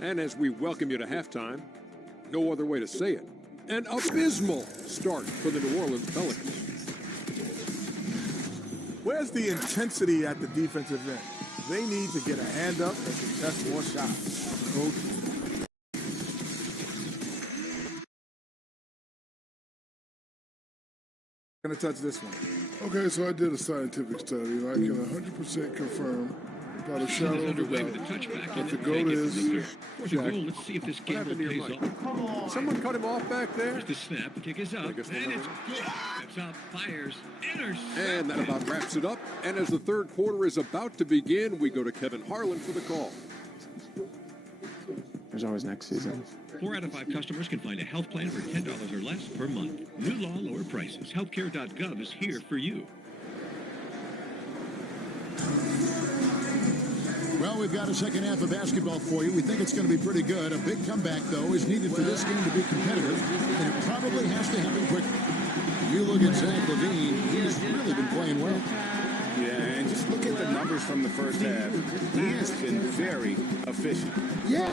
And as we welcome you to halftime, no other way to say it, an abysmal start for the New Orleans Pelicans. Where's the intensity at the defensive end? They need to get a hand up and contest more shots. Coach. Gonna touch this one. Okay, so I did a scientific study, and I can 100% confirm without a shadow of a doubt that the goal is. Let's see if this gamble pays off. Someone cut him off back there. Here's the snap. The kick is up, and it's good. Steps out, fires, intercepted. And that about wraps it up. And as the third quarter is about to begin, we go to Kevin Harlan for the call. There's always next season. 4 out of 5 customers can find a health plan for $10 or less per month. New law, lower prices. Healthcare.gov is here for you. Well, we've got a second half of basketball for you. We think it's going to be pretty good. A big comeback, though, is needed for this game to be competitive, and it probably has to happen quickly. You look at Zach LaVine, he's really been playing well. Yeah, and just look at the numbers from the first half. He has been very efficient. Yeah,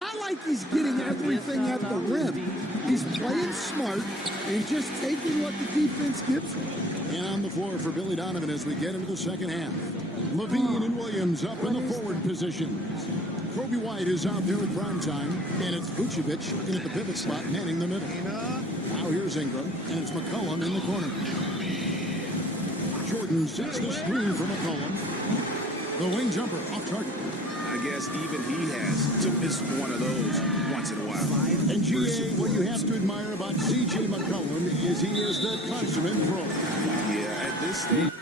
5 not like he's getting everything at the rim. He's playing smart and just taking what the defense gives him. And on the floor for Billy Donovan as we get into the second half. Levine and Williams up in the forward positions. Kobe White is out there at prime time, and it's Vucevic in at the pivot spot, manning the middle. Now here's Ingram, and it's McCollum in the corner. Jordan sets the screen for McCollum. The wing jumper off target. I guess even he has to miss one of those once in a while. And GA, what you have to admire about C.J. McCollum is he is the consummate pro. Yeah, at this stage.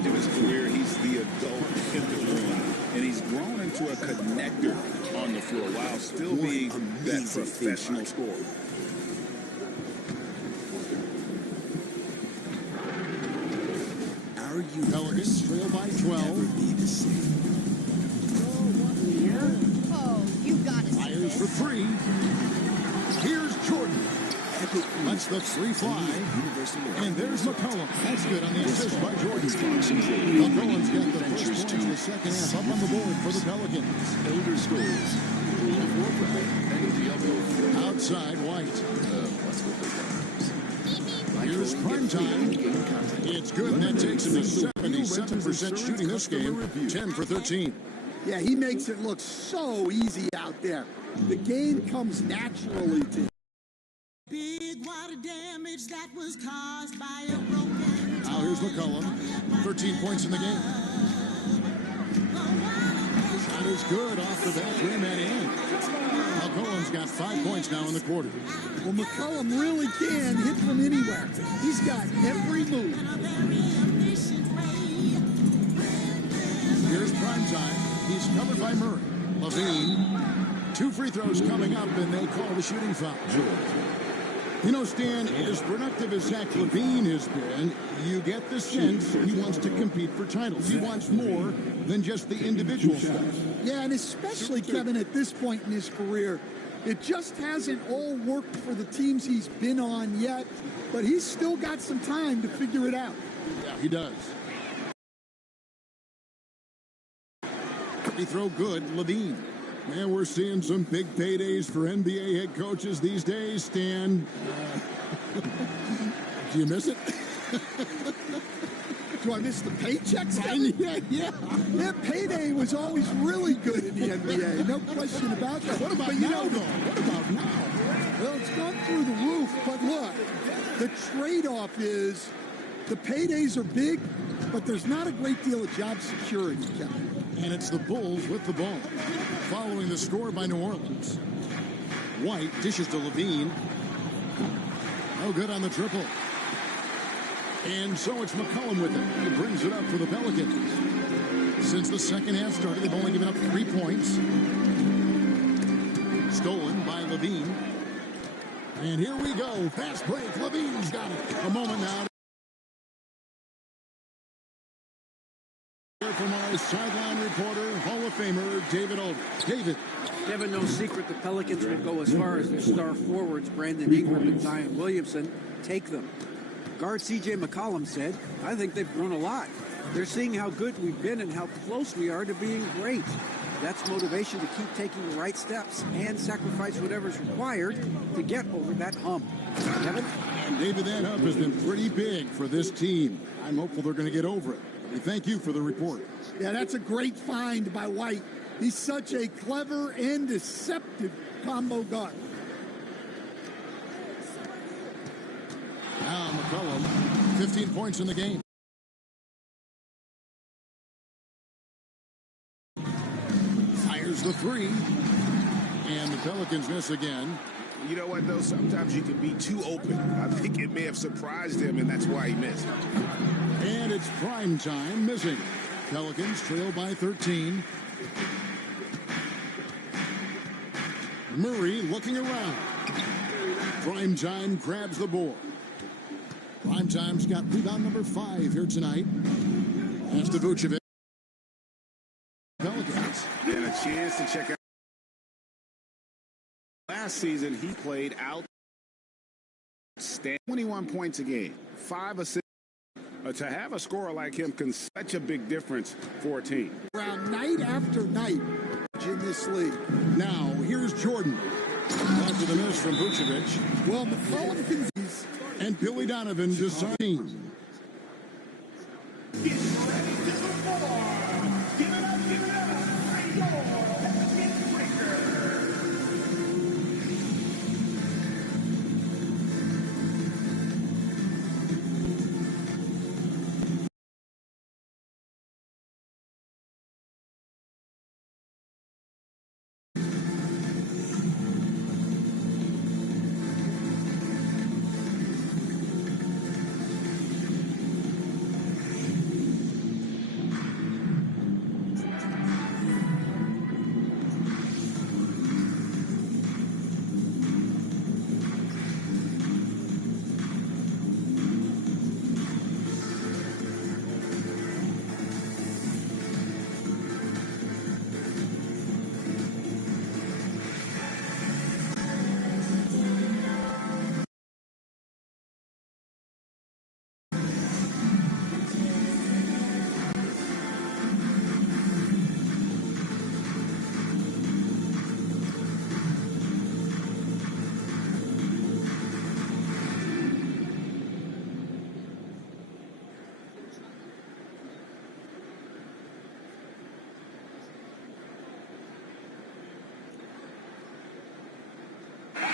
In his career, he's the adult in the room, and he's grown into a connector on the floor while still being that professional scorer. Pelicans trail by 12. Oh, you got it. Fires for three. Here's Jordan. Lets the three fly. And there's McCollum. That's good on the assist by Jordan. McCollum's got the first points in the second half up on the board for the Pelicans. Elder Schools. Outside White. Here's prime time. It's good, and that takes him to 77% shooting this game, 10 for 13. Yeah, he makes it look so easy out there. The game comes naturally to him. Big water damage that was caused by a broken. Now here's McCollum, 13 points in the game. Shot is good off the back rim and in. McCollum's got 5 points now in the quarter. Well, McCollum really can hit from anywhere. He's got every move. Here's prime time. He's covered by Murray. Levine. 2 free throws coming up, and they call the shooting foul. You know, Stan, as productive as Zach Levine has been, you get the sense he wants to compete for titles. He wants more than just the individual stuff. Yeah, and especially, Kevin, at this point in his career, it just hasn't all worked for the teams he's been on yet, but he's still got some time to figure it out. Yeah, he does. Free throw good, Levine. Man, we're seeing some big paydays for NBA head coaches these days, Stan. Do you miss it? Do I miss the paychecks? Yeah. That payday was always really good in the NBA. No question about that. What about now, though? What about now? Well, it's gone through the roof, but look, the trade-off is the paydays are big, but there's not a great deal of job security, Kevin. And it's the Bulls with the ball. Following the score by New Orleans. White dishes to Levine. No good on the triple. And so it's McCollum with it. He brings it up for the Pelicans. Since the second half started, they've only given up 3 points. Stolen by Levine. And here we go. Fast break. Levine's got it. A moment now. From our sideline reporter, Hall of Famer David Aldridge. David. Kevin, no secret the Pelicans will go as far as their star forwards, Brandon Ingram and Zion Williamson, take them. Guard C.J. McCollum said, I think they've grown a lot. They're seeing how good we've been and how close we are to being great. That's motivation to keep taking the right steps and sacrifice whatever's required to get over that hump. Kevin? And David, that hump has been pretty big for this team. I'm hopeful they're going to get over it. Thank you for the report. Yeah, that's a great find by White. He's such a clever and deceptive combo guard. Now McCollum, 15 points in the game. Fires the three. And the Pelicans miss again. You know what, though? Sometimes you can be too open. I think it may have surprised him, and that's why he missed. And it's prime time missing. Pelicans trail by 13. Murray looking around. Prime time grabs the board. Prime time's got rebound number 5 here tonight. That's to Vucevic. Pelicans. And a chance to check out. Last season, he played out 21 points a game, 5 assists, To have a scorer like him can such a big difference for a team. Around night after night in this league. Now, here's Jordan. After the miss from Vucevic. Well, McCollum can... And Billy Donovan designing.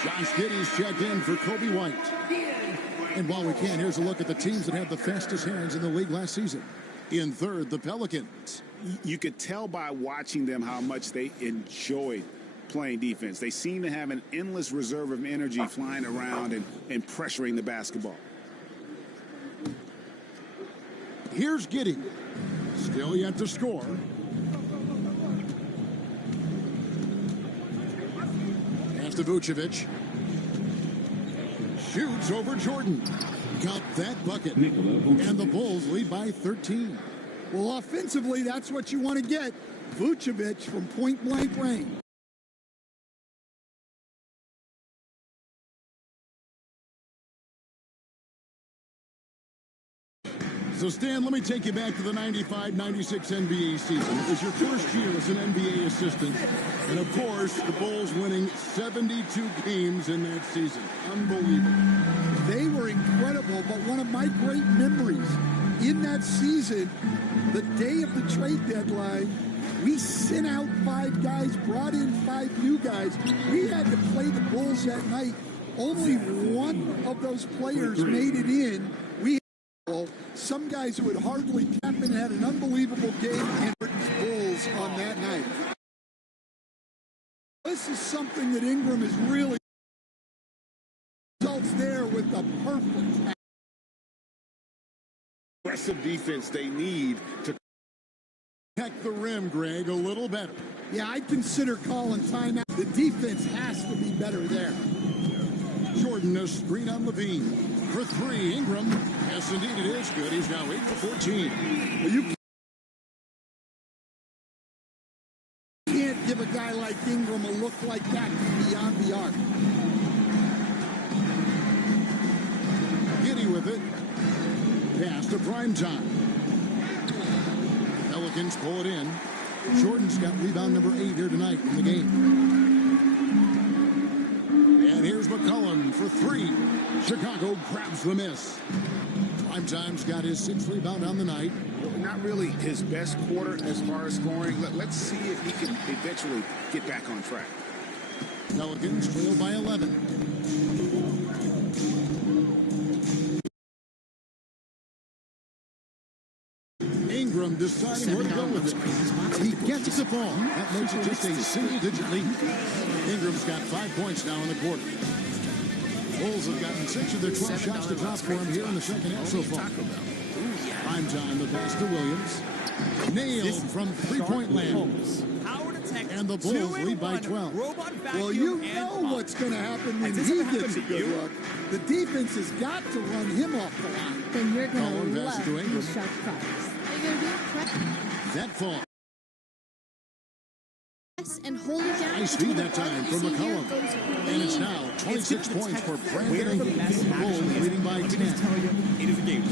Josh Giddey's checked in for Kobe White. And while we can, here's a look at the teams that had the fastest hands in the league last season. In third, the Pelicans. You could tell by watching them how much they enjoyed playing defense. They seem to have an endless reserve of energy flying around and pressuring the basketball. Here's Giddey. Still yet to score. Pass to Vucevic. Shoots over Jordan. Got that bucket. And the Bulls lead by 13. Well, offensively, that's what you want to get. Vucevic from point-blank range. So, Stan, let me take you back to the 95-96 NBA season. It was your first year as an NBA assistant. And, of course, the Bulls winning 72 games in that season. Unbelievable. They were incredible, but one of my great memories in that season, the day of the trade deadline, we sent out 5 guys, brought in 5 new guys. We had to play the Bulls that night. Only one of those players made it in. Some guys who had hardly tapped in had an unbelievable game and Bulls on that night. This is something that Ingram is really results there with the perfect aggressive defense they need to protect the rim, Greg, a little better. Yeah, I'd consider calling timeout. The defense has to be better there. Jordan, a screen on Levine. For 3, Ingram. Yes, indeed it is good. He's now 8 for 14. Well, you can't give a guy like Ingram a look like that from beyond the arc. Giddey with it. Pass to Primetime. Pelicans pull it in. Jordan's got rebound number 8 here tonight in the game. And here's McCollum for 3. Chicago grabs the miss. Primetime's got his 6th rebound on the night. Not really his best quarter as far as scoring. Let's see if he can eventually get back on track. Pelicans trail by 11. Ingram deciding where to go with it. He gets the ball. That makes it just a single-digit lead. Ingram's got 5 points now in the quarter. Bulls have gotten 6 of their 12 shots to drop for him here in the second half so far. Primetime, the pass to Williams. Nailed from three-point land. And the Bulls lead by 12. Well, you know what's going to happen when he gets a good look. The defense has got to run him off the line. Then you're going to love these shot clocks. That fall. And hold it down. Nice feed that time from McCollum. And it's now 26 points for Brandon Ingram. The Bulls leading by 10. It is a game.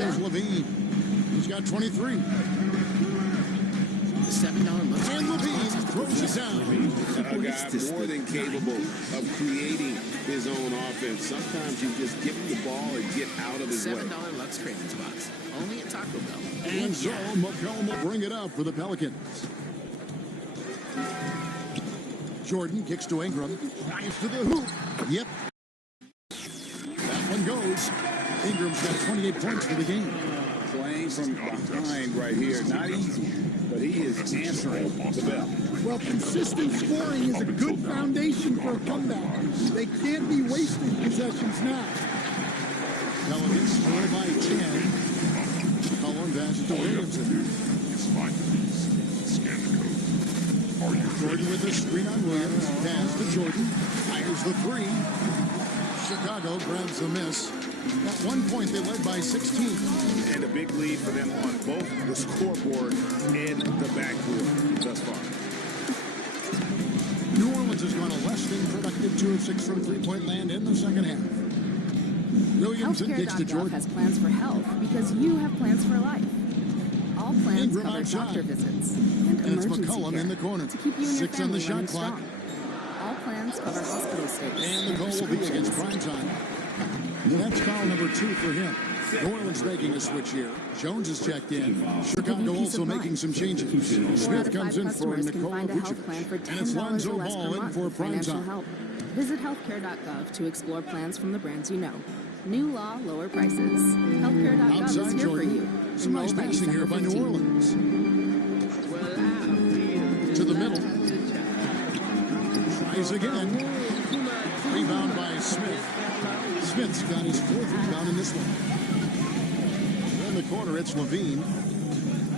There's Levine. He's got 23. The $7 monthly. And Levine throws it down. A guy more than capable of creating his own offense. Sometimes you just give him the ball and get out of his way. $7 Lux Cravings box. Only at Taco Bell. And so McCollum will bring it up for the Pelicans. Jordan kicks to Ingram. Drives to the hoop. Yep. That one goes. Ingram's got 28 points for the game. Playing from behind right here. Not easy, but he is answering the bell. Well, consistent scoring is a good foundation for a comeback. They can't be wasting possessions now. Pelicans score by 10. Cullen passes to Williamson. Jordan with a screen on Williams. Pass to Jordan. Fires the three. Chicago grabs the miss. At one point, they led by 16. And a big lead for them on both the scoreboard and the backboard thus far. New Orleans has gone a less than productive 2 of 6 from three-point land in the second half. Williamson kicks to Jordan. Has plans for health because you have plans for life. All plans Ingram cover outside. doctor visits and And it's emergency McCollum care in the corner. to keep you and your 6 on the family shot running clock. strong. All plans cover hospital stays And the goal will be against primetime. That's foul number 2 for him. New Orleans making a switch here. Jones is checked in. Chicago also making some changes. Smith comes in for Nikola Vucevic. And it's Lonzo Ball in for primetime. Visit healthcare.gov to explore plans from the brands you know. New law, lower prices. Healthcare.gov is Outside here for Jordan. you. Some nice Enroll by passing here by New December Orleans. To the middle. Tries again. Rebound by Smith. Smith's got his 4th rebound in this one. In the corner, it's Levine.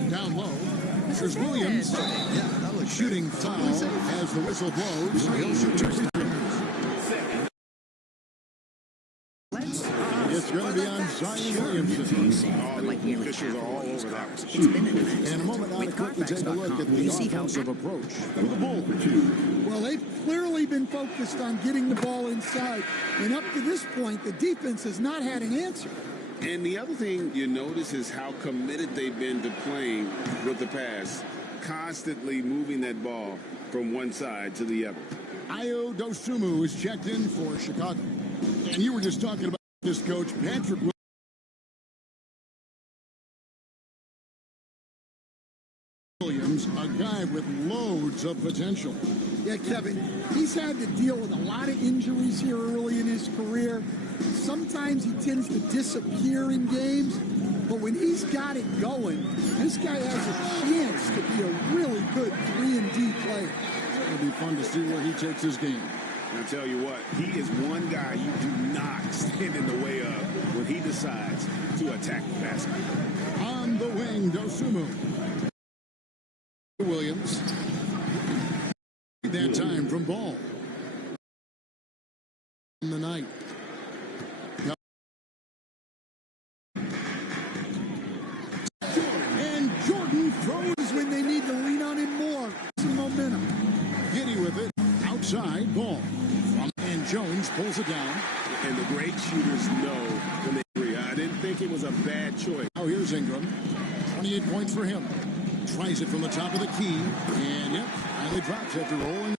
Down low. There's Williams. Shooting foul as the whistle blows. He'll shoot 2 free throws. It's going to be on Zion Williamson. The officials are all over that. In a moment, I'll quickly take a look at the offensive approach for the Bulls. Well, they've clearly been focused on getting the ball inside. And up to this point, the defense has not had an answer. And the other thing you notice is how committed they've been to playing with the pass, constantly moving that ball from one side to the other. Ayo Dosunmu is checked in for Chicago. And you were just talking about this coach, Patrick Williams, a guy with loads of potential. Yeah, Kevin, he's had to deal with a lot of injuries here early in his career. Sometimes he tends to disappear in games, but when he's got it going, this guy has a chance to be a really good 3-and-D player. It'll be fun to see where he takes his game. And I tell you what, he is one guy you do not stand in the way of when he decides to attack the basket. On the wing, Dosunmu. Williams. That time from Ball. In the night. And Jordan throws when they need to lean on him more. Some momentum. Giddy with it. Outside Ball. And Jones pulls it down. And the great shooters know when they agree. I didn't think it was a bad choice. Now here's Ingram. 28 points for him. Tries it from the top of the key. And yep, finally drops after rolling.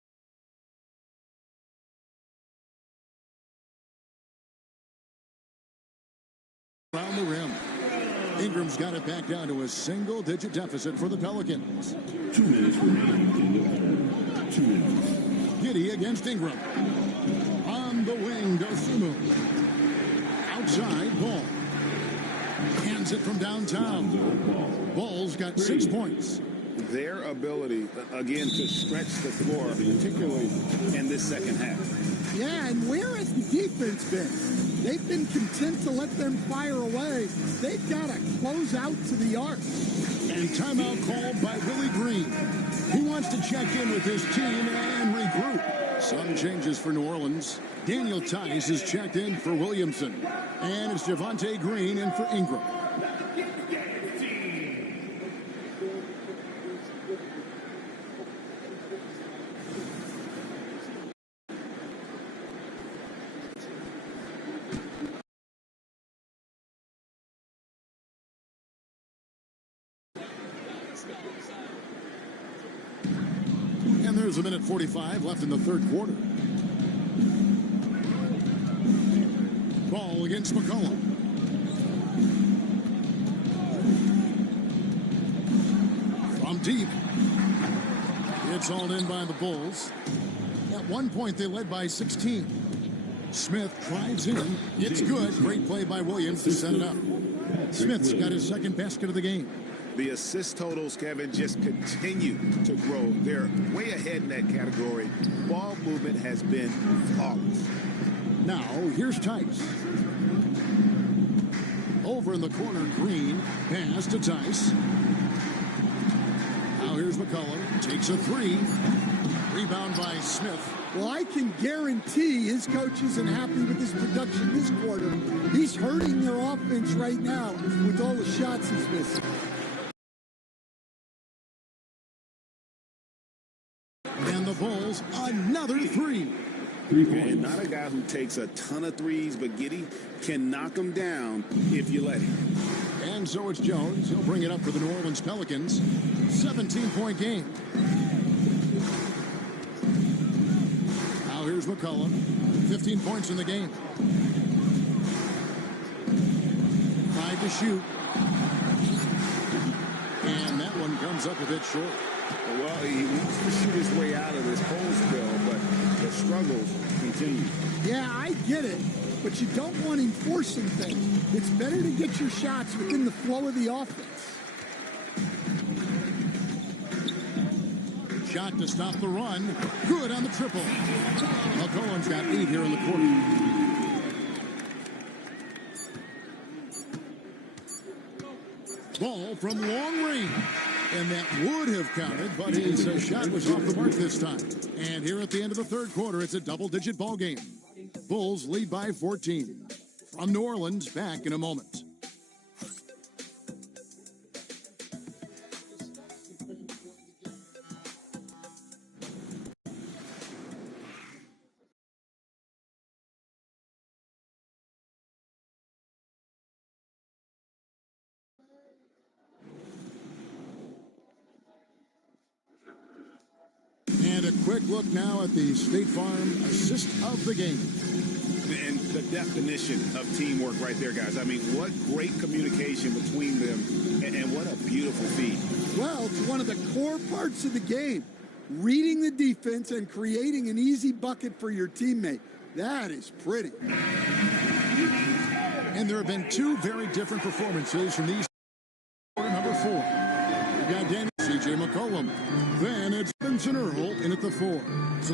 Around the rim. Ingram's got it back down to a single-digit deficit for the Pelicans. 2 minutes remaining. 2 minutes. Giddy against Ingram. On the wing, Dosunmu. Outside, Ball. Hands it from downtown. Ball's got 6 points. Their ability, again, to stretch the floor, particularly in this second half. Yeah, and where has the defense been? They've been content to let them fire away. They've got to close out to the arc. And timeout called by Willie Green. He wants to check in with his team and regroup. Some changes for New Orleans. Daniel Tice is checked in for Williamson. And it's Javonte Green in for Ingram. there's a minute 45 left in the third quarter. Ball against McCollum. From deep. It's hauled in by the Bulls. At one point, they led by 16. Smith drives in. It's good. Great play by Williams to set it up. Smith's got his second basket of the game. The assist totals, Kevin, just continue to grow. They're way ahead in that category. Ball movement has been flawless. Now, here's Tice. Over in the corner, Green. Pass to Tice. Now here's McCollum. Takes a three. Rebound by Smith. Well, I can guarantee his coach isn't happy with his production this quarter. He's hurting their offense right now with all the shots he's missing. And the Bulls, another three. And not a guy who takes a ton of threes, but Giddey can knock them down if you let him. And so it's Jones. He'll bring it up for the New Orleans Pelicans. 17-point game. Now here's McCollum. 15 points in the game. 5 to shoot. And that one comes up a bit short. Well, he wants to shoot his way out of this cold spell, but the struggles continue. Yeah, I get it, but you don't want him forcing things. It's better to get your shots within the flow of the offense. Shot to stop the run. Good on the triple. McCollum's got 8 here in the quarter. Ball from long range. And that would have counted, but his shot was off the mark this time. And here at the end of the third quarter, it's a double-digit ball game. Bulls lead by 14. From New Orleans, back in a moment. And a quick look now at the State Farm assist of the game. And the definition of teamwork right there, guys. I mean, what great communication between them, and what a beautiful feed. Well, it's one of the core parts of the game. Reading the defense and creating an easy bucket for your teammate. That is pretty. And there have been two very different performances from these. Number 4. We've got Danny C.J. McCollum. Then it's Vincent Earl in at the 4. So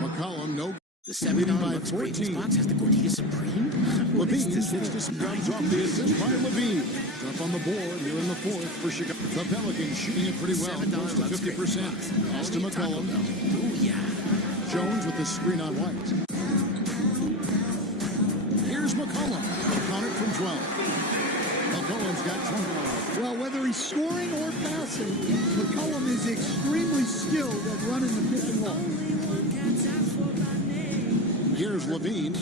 McCollum, no. The $7 Lux Greatest box has the Gordita Supreme. Levine gets this comes off the assist by Levine. Up on the board here in the fourth for Chicago. The Pelicans shooting it pretty well, close to 50%. Pass to McCollum. Oh, yeah. Jones with the screen on White. Here's McCollum. On it from 12. McCollum's got 20. Well, whether he's scoring or passing, McCollum is extremely skilled at running the pick and roll. Here's Levine.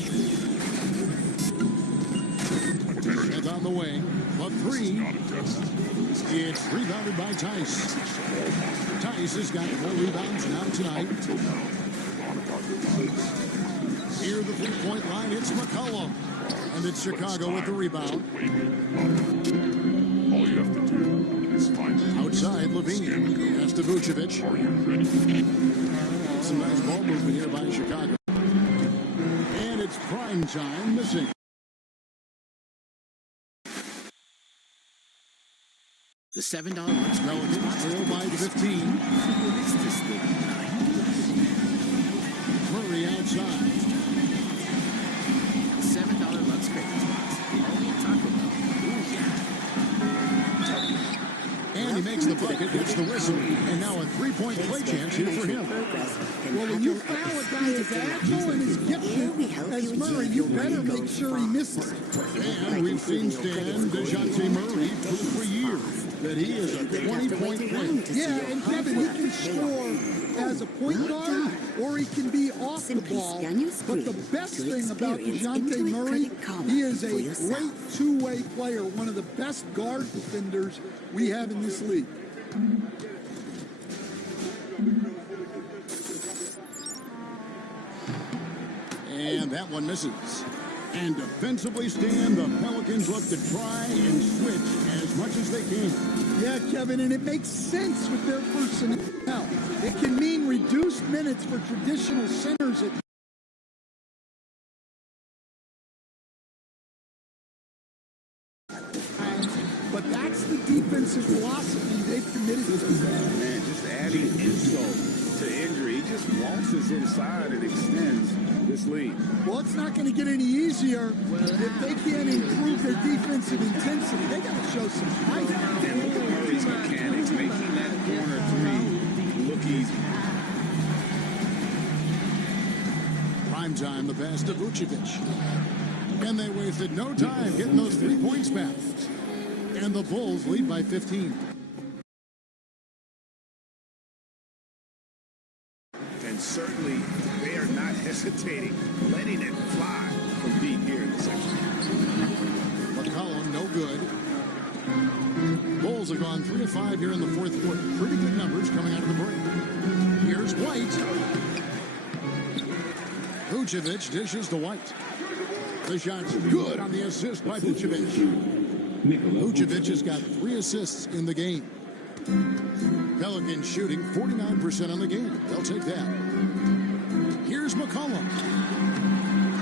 Smith on the wing. A 3. It's rebounded by Tice. Tice has got 4 rebounds now tonight. Here the 3-point line. It's McCollum. And it's Chicago with the rebound. All you have to do is find it. Outside, Levine. Pass to Vucevic. Some nice ball movement here by Chicago. And it's prime time missing. The $7 Lux Pelicans trail by 15. What is this thing? Murray outside. $7 Lux Greatest box. Only at Taco Bell. Ooh, yeah. And he makes the bucket, gets the whistle, and now a 3-point play chance here for him. Well, when you foul a guy as agile and as gifted as Murray, you better make sure he misses. And we've seen Stan DeJounte Murray prove for years that he is a 20-point player. Yeah, and Kevin, he can score as a point guard, or he can be off the ball. But the best thing about DeJounte Murray, he is a great two-way player, one of the best guard defenders we have in this league. And that one misses. And defensively, Stan, the Pelicans look to try and switch as much as they can. Yeah, Kevin, and it makes sense with their personnel. It can mean reduced minutes for traditional centers at but that's the defensive philosophy they've committed to. Man, just adding insult to injury. He just waltzes inside and extends this lead. Well, it's not going to get any easier if they can't improve their defensive intensity. They got to show some height. And look at Murray's mechanics, making that corner three look easy. Prime time, the pass to Vucevic. And they wasted no time getting those 3 points back. And the Bulls lead by 15. And certainly they are not hesitating, letting it fly from deep here in the section. McCollum, no good. Bulls have gone 3 of 5 here in the fourth quarter. Pretty good numbers coming out of the break. Here's White. Vucevic dishes to White. The shot's good on the assist by Vucevic. Vucevic has got 3 assists in the game. Pelicans shooting 49% on the game. They'll take that. Here's McCollum.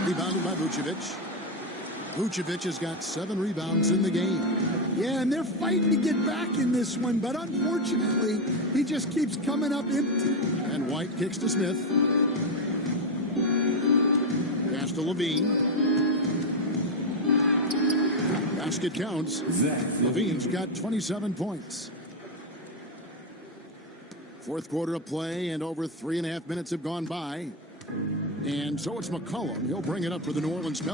Rebounded by Vucevic. Vucevic has got 7 rebounds in the game. Yeah, and they're fighting to get back in this one, but unfortunately, he just keeps coming up empty. And White kicks to Smith. Pass to Levine. Basket counts. Levine's got 27 points. Fourth quarter of play, and over 3.5 minutes have gone by. And so it's McCollum. He'll bring it up for the New Orleans Pelicans.